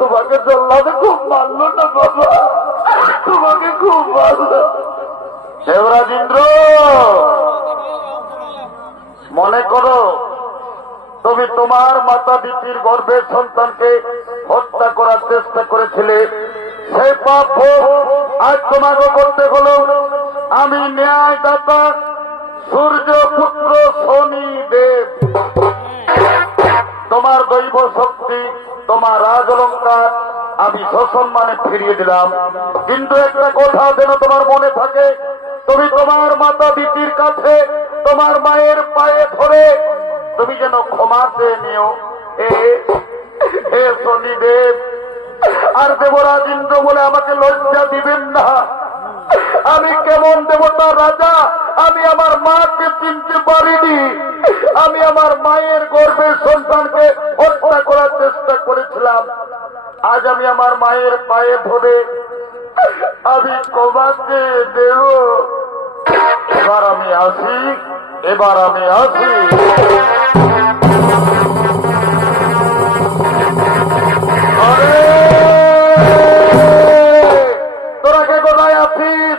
তোমাকে জল্লাদে খুব মারলো না বাবা, তোমাকে খুব মারলো। দেবরাজ ইন্দ্র, মনে করো তুমি তোমার মাতা দিদির গর্ভের সন্তানকে হত্যা করার চেষ্টা করেছিলে। সেই পাপ আজ তোমাকে করতে হলো। আমি ন্যায়দাতা সূর্য পুত্র শনি দেব তোমার দৈব শক্তি, তোমার রাজ অলঙ্কার আমি সসম্মানে ফিরিয়ে দিলাম। কিন্তু একটা কথা যেন তোমার মনে থাকে, তুমি তোমার মাতা দিদির কাছে তোমার মায়ের পায়ে ধরে তুমি যেন ক্ষমা চেয়ে নিও। হে শনিদেব, আর দেবরাজ ইন্দ্র বলে আমাকে লজ্জা দিবেন না। আমি কেমন দেবতার রাজা, আমি আমার মাকে চিনতে পারিনি। আমি আমার মায়ের গর্ভের সন্তানকে হত্যা করার চেষ্টা করেছিলাম। আজ আমি আমার মায়ের পায়ে ধরে আমি ক্ষমাকে দেব। এবার আমি আসি, এবার আমি আসি। তোরা কে কোথায় আছিস?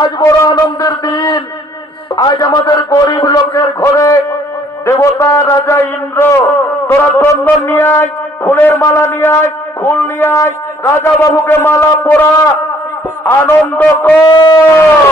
আজ বড় আনন্দের দিন। আজ আমাদের গরিব লোকের ঘরে দেবতা রাজা ইন্দ্র, তোরা চন্দন নিয়ে আয়, ফুলের মালা নিয়ে আয়, ফুল নিয়ে আয়, রাজা বাবুকে মালা পরা, আনন্দ কর।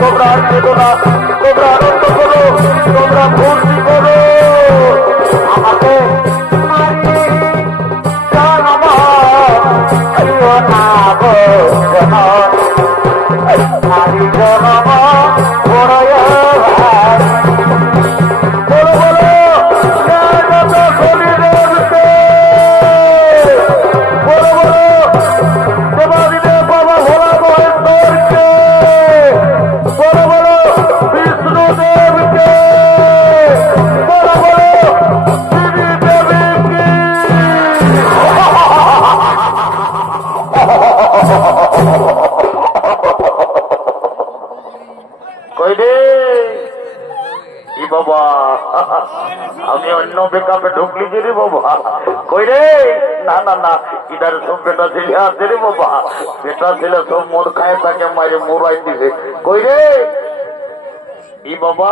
তোমরা কেঁদো না, তোমরা আনন্দ করো, তোমরা ভর্তি করো। আমাকে আমি অন্য বেকাপে ঢুকলি যে রে বাবা, কই রে? না না না, ইধারে সব বেটা ছেলে আছে রে বাবা। বেটা ছেলে সব মোর খায় তাকে মারে মোরাই দিছে। কই রে ই বাবা,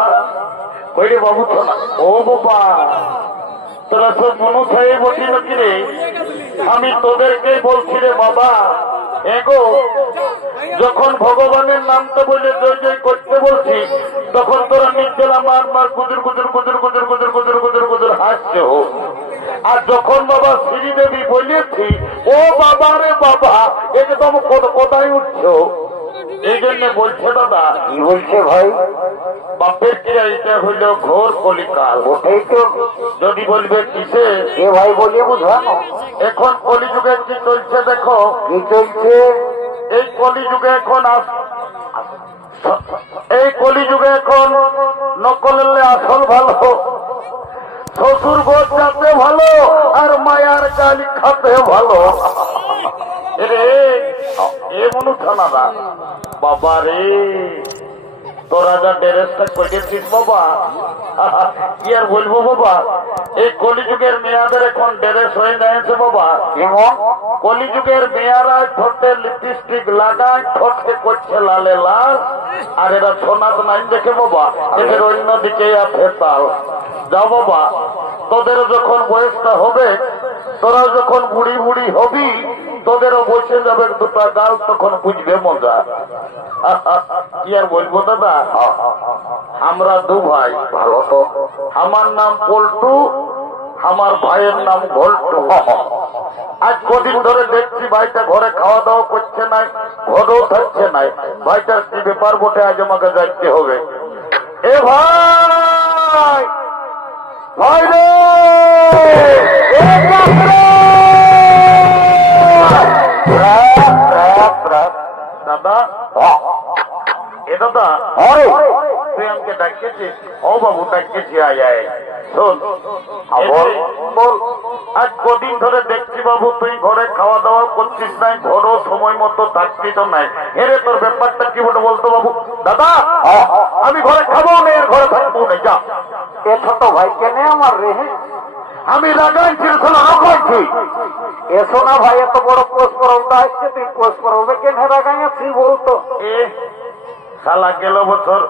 কই রে বাবু? ও বাবা, তোরা সব মনো খাই বসি নাকি রে? আমি তোদেরকে বলছি রে বাবা, এগো যখন ভগবানের নামটা বলে জয় জয় করতে বলছি, তখন তোরা নির্জল আমার মার গুজুর গুজুর গুজুর গুজুর গুজুর গুজুর গুজুর গুজুর হাসছো। আর যখন বাবা শ্রীদেবী বলেছি, ও বাবা রে বাবা, একদম কোথায় উঠছো? এই জন্য বলছে দাদা। কি বলছে ভাই? বাপের ক্রিয়া এটা হইল ঘোর কলিকাল। ওটাই তো যদি বলবে কিসে এ ভাই বলিয়ে বুঝানো। এখন কলিযুগে কি চলছে দেখো। কি চলছে? এই কলিযুগে এখন এই কলিযুগে এখন নকলের আসল ভালো, শ্বশুর ঘর যাতে ভালো আর মায়ার গালি খাতে ভালো। রে এ মনু থানা বাবা রে, তোরা যা ড্রেসটা করেছিস বাবা, কি আর বলবো বাবা, এই কলিযুগের মেয়াদের এখন ড্রেস হয়ে গেছে বাবা। কলিযুগের মেয়ারা ঠোঁটে লিপস্টিক লাগায়, ঠোঁটকে করছে লালে লাল, আর এরা সোনাত নাই দেখে বাবা, এদের অন্যদিকে আছে তাল। যাও বাবা, তোদের যখন বয়সটা হবে, তোরা যখন বুড়ি বুড়ি হবি, তোদেরও বসে যাবে দুটা গাল, তখন বুঝবে মজা। কি আর বলবো দাদা, আমরা দু ভাই, ভালো তো, আমার নাম পল্টু, আমার ভাইয়ের নাম ঘল্টু। আজ কদিন ধরে দেখছি ভাইটা ঘরে খাওয়া দাওয়া করছে নাই, ঘরেও থাকছে নাই। ভাইটার কি ব্যাপার বটে, আজ আমাকে যাইতে হবে। এ ভাই, ভাই রে, দাদা, এ দাদা, তুই আমাকে ডাকিয়েছিস? ও বাবু ডাকিয়েছি, আয় আয়। শোন, বল, আজ কদিন ধরে দেখছি বাবু তুই ঘরে খাওয়া দাওয়া করছিস নাই, ঘরও সময় মতো থাকছিস নাই। এরে তোর ব্যাপারটা কি বলে বলতো বাবু? দাদা, আমি ঘরে খাবো না, এর ঘরে থাকবো না, যা। এ ছোট ভাই কেনে আমার রে, আমি রাগাইছি, রাগাইছি। এসো না ভাই, এত বড় পোষ পরবটা আসছে, তুই পোষ পরবে কেনে রাগাইছি বলতো? এ শালা গেল বছর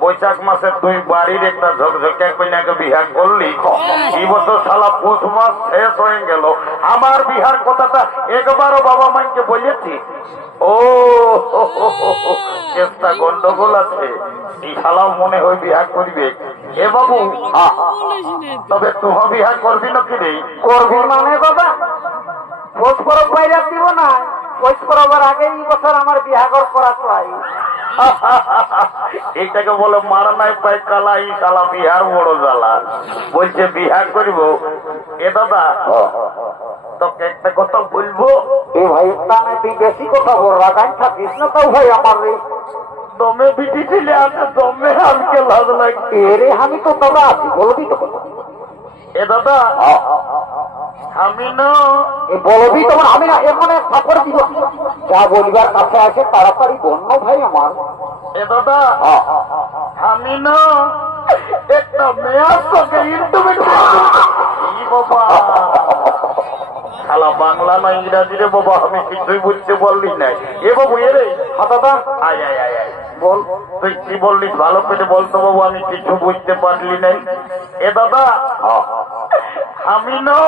বৈশাখ মাসে তুই বাড়ির একটা ঝকঝকে কন্যাকে বিহার করলি, এই বছর শালা পুষ মাস শেষ হয়ে গেল, আমার বিহার কথাটা একবারও বাবা মাইকে বলেছি? ও চেষ্টা গন্ডগোল আছে, এই শালাও মনে হয় বিহার করবে। এ বাবু, তবে তুই বিহার করবি নাকি রে? করবি মানে বাবা, পোষ পরব বাইরে দিব না, পোষ পরবের আগে এই বছর আমার বিহাগর করা চাই। এইটাকে বলে মারা নাই পাই কালা, এই কালা বিহার বড় জ্বালা। বলছে বিহার করিব। এ দাদা, তোকে একটা কথা বলবো। এ ভাই, তুই বেশি কথা বল, রাগাই থাকিস না। তাও ভাই আমার রে, দমে বিটি ছিলে, আমি দমে আমাকে লাজ লাগে। এরে আমি তো দাদা আছি, বলবি তো। এ দাদা, আমি না বলবি তোমার, আমি না এমন এক থাপড় দিব, যা বলিবার কাছে আছে তাড়াতাড়ি বন্য ভাই আমার। এ দাদা, আমি না একটা মেয়ার সঙ্গে ইন্টুমেন্ট। বাবা শালা বাংলা না ইংরাজি রে বাবা, আমি কিছুই বুঝতে বললি নাই। এ বাবু, এ রে, দাদা, আয় আয় আয় আয়, বল তুই কি বললিস ভালো করে বলতো বাবু, আমি কিছু বুঝতে পারলি নাই। এ দাদা, আমি না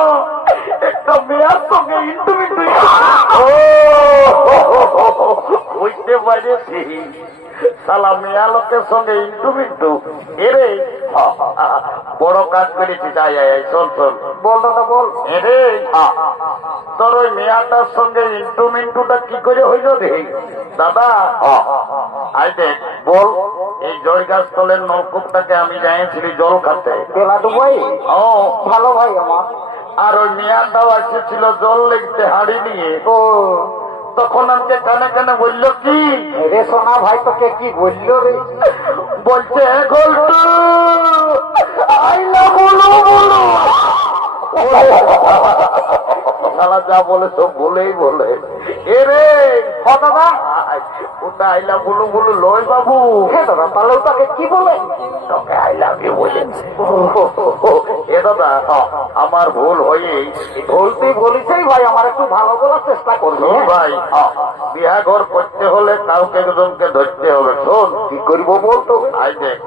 একটা মেয়ার সঙ্গে ইন্টুমেন্ট। বুঝতে পারেছি, শালা মেয়া লোকের সঙ্গে ইন্টুমিন্টু। এরে বড় কাজ করেছি। যাই শোন শোন, বল দাদা বল। এরে তোর ওই মেয়াটার সঙ্গে ইন্টুমিন্টুটা কি করে হইল রে দাদা? আই দেখ, বল। এই জয়গাছ তলের নলকূপটাকে আমি যাইছিলি জল খাতে, ভাই। ও ভালো ভাই আমার। আর ওই মেয়াটাও এসেছিল জল লেগতে হাড়ি নিয়ে। ও তখন আমাকে কানে কানে বললো কি রে সোনা ভাই, তোকে কি বললো রে? বলছে গোল্টু আইলা বলো বলো। শালা যা বলে তো বলেই বলে। এ রে দাদা, ওটা আইলা বলো বলো লয় বাবু। হ্যাঁ দাদা, তাহলে ওটাকে কি বলে? তোকে আই লাভ ইউ বলে। এ দাদা, আমার ভুল হয়েই, ভুল তুই বলিসই ভাই, আমার একটু ভালো বলার চেষ্টা করবি ভাই। বিয়া ঘর করতে হলে কাউকে একজনকে ধরতে হবে। শোন কি করিব বলতো? আই দেখ,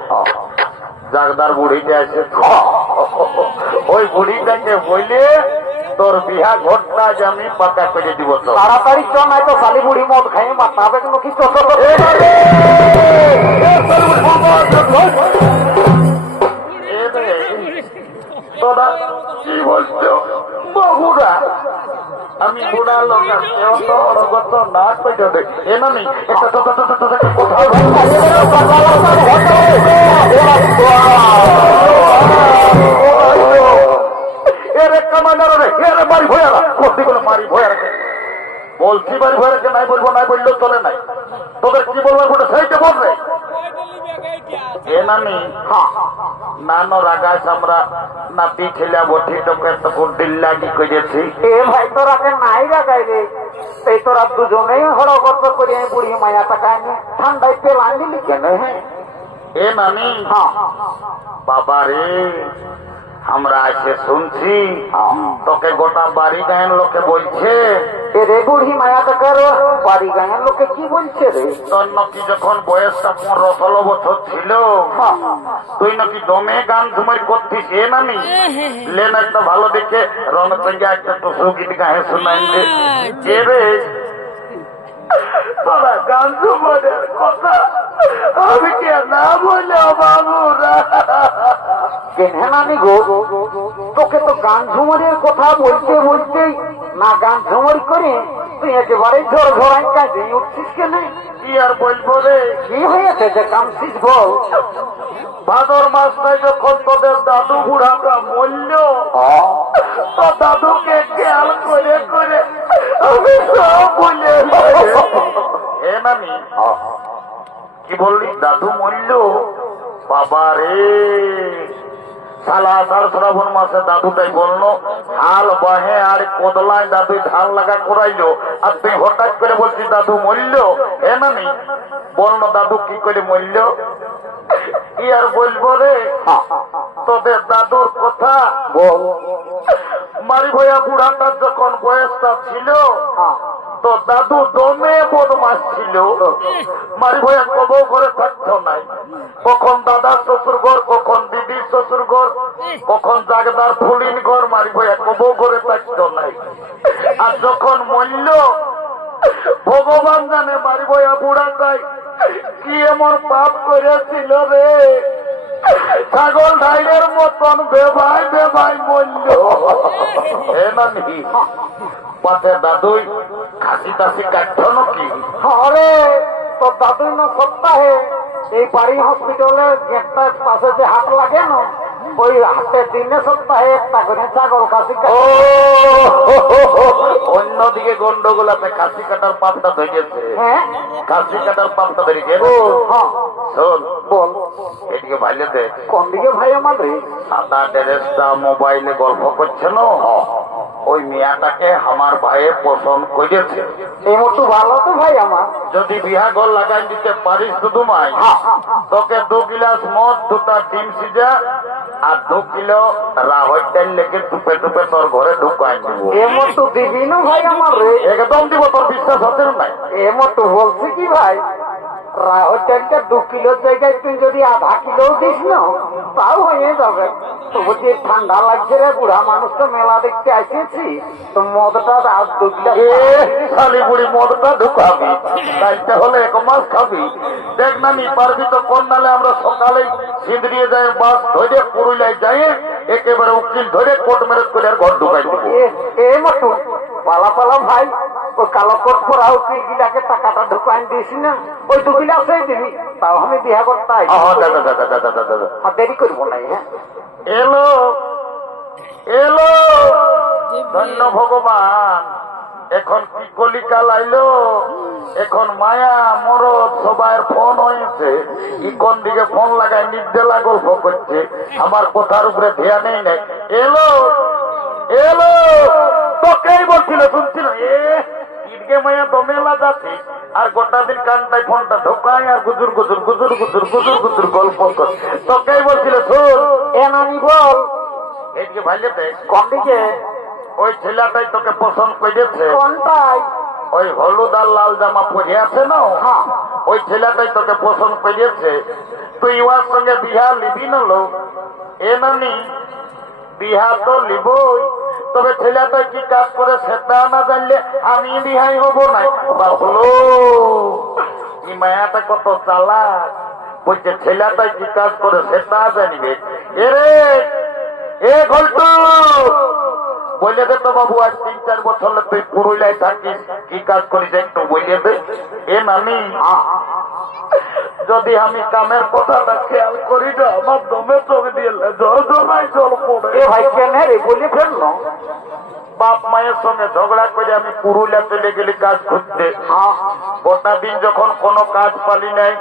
জাগদার বুড়িটা আছে, ওই বুড়িটাকে বলে তোর বিহা ঘরটা যে আমি পাকা করে দিব। তো তাড়াতাড়ি চ, নাই তো শালি বুড়ি মদ খাই মাতাবে কিন্তু কি চোখ। তোরা কি বলছো বহুরা? আমি বুড়া লোক অত না পেটে দেখ এ নামি একটা কামান্ডার বাড়ি ভয়া মারি ভয়া রাখে। বলছি বাড়ি ভয়া রাখে, নাই বলবো, নাই বললেও চলে নাই। তোদের কি বলবো সেইটা বলবে। এ নানি নানো রাগাইছ আমরা নাতি ছেলে বঠি তোকে তো দিল লাগি করেছি। এ ভাই তোরাকে নাই রাগাই রে, এই তোরা দুজনেই হড়গর্ব করে বুড়ি মায়া টাকায় নিয়ে ঠান্ডায় তেল আনলি কেন? এ নানি বাবা রে আমরা এসে শুনছি তোকে গোটা বাড়ি গায়ের লোকে বলছে রে বুড়ি মায়া টাকার বাড়ি গায়ের লোকে কি বলছে রে? তোর নাকি যখন বয়সটা 15-16 বছর ছিল তুই নাকি দমে গান ঝুমারি করতিস। এ নানি লেন একটা ভালো দেখে রণচঞ্জা একটা টুসু গীত গায়ে শোনাই দে রে। তোরা গান ঝুমারের কথা আমি কে না বলে বাবুরা কেন নানি গো, তোকে তো গান ঝুমারের কথা বলতে বলতেই না গান ঝুমারি করে তুই একেবারে ঝড় ঝড়াই কাজে উঠছিস কেন? কি আর বলবো রে, কি হয়েছে যে কামছিস বল? ভাদর মাসটায় যখন তোদের দাদু বুড়াটা মরল তো দাদুকে খেয়াল করে করে আমি সব বলে এ নানি কি বললি দাদু মরল? বাবা রে সালা আষাঢ় শ্রাবণ মাসে দাদুটাই বললো হাল বাহে আর কোদলায় দাদু ঢাল লাগা করাইলো আর তুই হঠাৎ করে বলছি দাদু মরল। এ নানি বললো দাদু কি করে মরল? কি আর বলবো রে তোদের দাদুর কথা বল। মারি ভয়া বুড়াটার যখন বয়সটা ছিল তো দাদু দমে বদমাস ছিল। মারি ভয়া কবৌ ঘরে থাকতো নাই, কখন দাদার শ্বশুর ঘর, কখন দিদির শ্বশুর ঘর, কখন জাগদার ফুলিন ঘর, মারি ভয়া কবৌ ঘরে থাকতো নাই। আর যখন মরল ভগবান জানে মারি ভয়া বুড়াটাই কি এমন পাপ করেছিল রে, ছাগল ঢাইলের মতন বেভাই বেভাই মরল। এ নানি পাশে দাদুই খাসি টাসি কাটছ নাকি? আরে তোর দাদুই না সপ্তাহে এই বাড়ি হসপিটালের গেটটার পাশে যে হাট লাগে না, ওই হাটের দিনে সপ্তাহে একটা করে ছাগল খাসি ও অন্যদিকে গন্ডগোলাতে খাসি কাটার পাপটা ধরেছে। হ্যাঁ খাসি কাটার পাপটা ধরেছে। শোন বল। এদিকে ভাইলে দে। কোন দিকে ভাই আমাদের? সাদা ড্রেসটা মোবাইলে গল্প করছে না, ওই মিয়াটাকে আমার ভাইয়ে পছন্দ করেছে। এই মতো ভালো তো ভাই আমার। যদি বিহা ঘর লাগাই দিতে পারিস শুধু মাই তোকে 2 গিলাস মদ, 2টা ডিম সিজা আর 2 কিলো রাহর ডাল লেগে টুপে টুপে তোর ঘরে ঢুকাই দিব। এ মতো দিবি না ভাই আমার রে? একদম দিব, তোর বিশ্বাস হতে নাই? এ মতো বলছি কি ভাই, রাহর ডালটা 2 কিলোর জায়গায় তুই যদি আধা কিলো দিস না তাও হয়ে যাবে। তবু যে ঠান্ডা লাগছে রে, বুড়া মানুষ তো মেলা দেখতে আসেছি, তো মদটা আর 2 কিলো খালি বুড়ি মদটা ঢুকাবি, তাইতে হলে 1 মাস খাবি। দেখ না নি পারবি তো কোন নালে আমরা সকালে সিঁদড়িয়ে যাই বাস ধরে পুরুলিয়ায় যাই একেবারে উকিল ধরে কোর্ট ম্যারেজ করে আর ঘর ঢুকাই দিব। এ মতো পালা পালা ভাই, ওই কালো কোট পরা উকিল গিলাকে টাকাটা ঢুকাই দিয়েছি না, ওই 2 কিলো আসেই দিবি, তাও আমি বিয়া করতে দেরি করবো না। হ্যাঁ এলো এলো ধন্য ভগবান, এখন কি কলিকাল আইলো, এখন মায়া মরদ সবার ফোন হয়েছে। কি কোন দিকে ফোন লাগায় নির্দেলা গল্প করছে, আমার কথার উপরে ধ্যানেই নেই। এলো এলো তোকেই বলছিল শুনছিল ঈদকে মায়া দমেলা যাচ্ছে আর গোটা দিন কানটায় ফোনটা ঢোকায় আর গুজুর গুজুর গুজুর গুজুর গুজুর গুজুর গল্প কর। তোকেই বলছিল শুন এ নানি বল। এদিকে ভাইলে দেখ কোন দিকে? ওই ছেলেটাই তোকে পছন্দ করেছে। কোনটাই? ওই হলুদ আর লাল জামা পরে আছে না, ওই ছেলেটাই তোকে পছন্দ করেছে। তুই ওর সঙ্গে বিহা লিবি না লোক? এ নানি বিহা তো লিবই, তবে ছেলেটা কি কাজ করে সেটা না জানলে আমি বিহাই হব না। বাবলো এই মায়াটা কত চালাক, বলছে ছেলেটা কি কাজ করে সেটা জানিবে। এরে এ ঘল্টু বলে দে তো বাবু, আজ 3-4 বছর তুই পুরুলিয়ায় থাকিস, কি কাজ করিস একটু বলে দে। এ নানি যদি আমি কামের কথাটা খেয়াল করি না আমার দমে চোখ দিয়ে জল জমাই জল পড়ে। এ ভাই কেন রে বলে ফেললো? বাপ মায়ের সঙ্গে ঝগড়া করে আমি পুরুলিয়া চলে গেলি কাজ করতে। গোটা দিন যখন কোনো কাজ পালি নাই,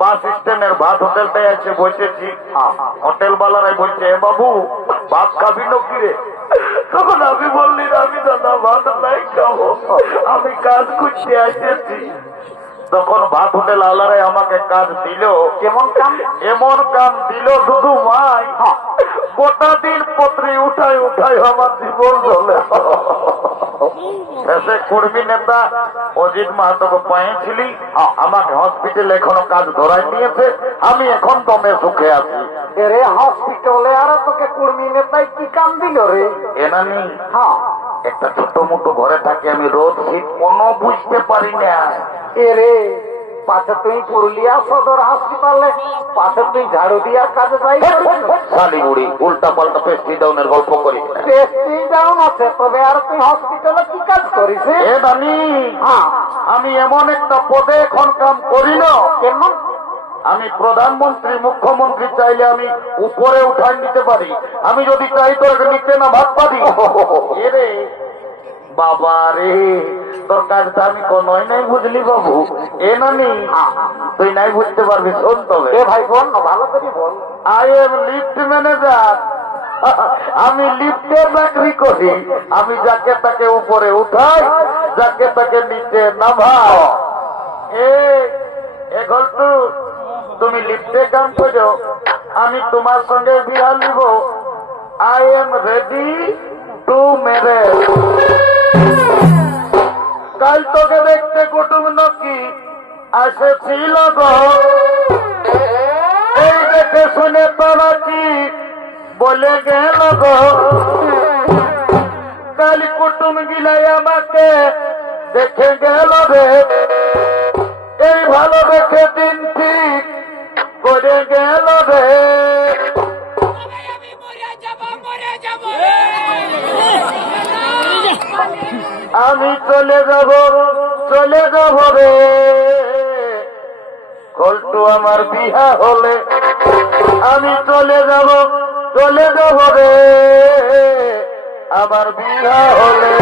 বাস স্ট্যান্ডের ভাত হোটেলটাই আছে বসেছি। হোটেল বালারাই বলছে, এ বাবু ভাত খাবি না কি রে? তখন আমি বললি আমি দাদা ভাত নাই খাবো, আমি কাজ করতে এসেছি। তখন ভাত হোটেল আলারাই আমাকে কাজ দিল। কেমন কাম? এমন কাম দিল দুধু মাই, গোটা দিন পত্রী উঠাই উঠাই আমার জীবন চলে। শেষে কর্মী নেতা অজিত মাহাতোকে পেয়েছিলি, আমাকে হসপিটালে এখনো কাজ ধরাই দিয়েছে। আমি এখন দমে সুখে আছি। রে হসপিটালে আর তোকে কর্মী নেতাই কি কাম দিল রে? এনানি হ্যাঁ, একটা ছোট মোটো ঘরে থাকি আমি, রোদ শীত কোনো বুঝতে পারি না। এরে পাশে তুই পুরুলিয়া সদর হাসপাতালে, পাশে তুই ঝাড়ু দিয়ার কাজে যাই শালি বুড়ি উল্টা পাল্টা পেস্ট্রি ডাউনের গল্প করি। টেস্টিং ডাউন আছে, তবে আর তুই হসপিটালে কি কাজ করিস? এ দানি, আমি এমন একটা পদে এখন কাম করি না। কেমন? আমি প্রধানমন্ত্রী মুখ্যমন্ত্রী চাইলে আমি উপরে উঠাই নিতে পারি। আমি যদি চাই তোর নিচে না ভাত পাবি। এরে বাবা রে, তোর কাজটা আমি কোনই নাই বুঝলি বাবু। এ নানি তুই নাই বুঝতে পারবি, শোন তবে। এ ভাই বল না, ভালো করে বল। I am lift manager. আমি লিফটে চাকরি করি। আমি যাকে তাকে উপরে উঠাই, যাকে তাকে নিচে নামাই। এ ঘন্টু, তুমি লিফটে কাম করো, আমি তোমার সঙ্গে বিয়া নিব। I am ready to marriage. কাল তোকে দেখতে কুটুম নাকি আসেছিল গো, এই দেখে শুনে তোরা কি বলে গেল গো। কাল কুটুম গিলাই আমাকে দেখে গেল রে, এই ভালো দেখে দিন ঠিক করে গেল রে। আমি চলে যাব রে, কল্টু আমার বিহা হলে আমি চলে যাব রে, আমার বিহা হলে।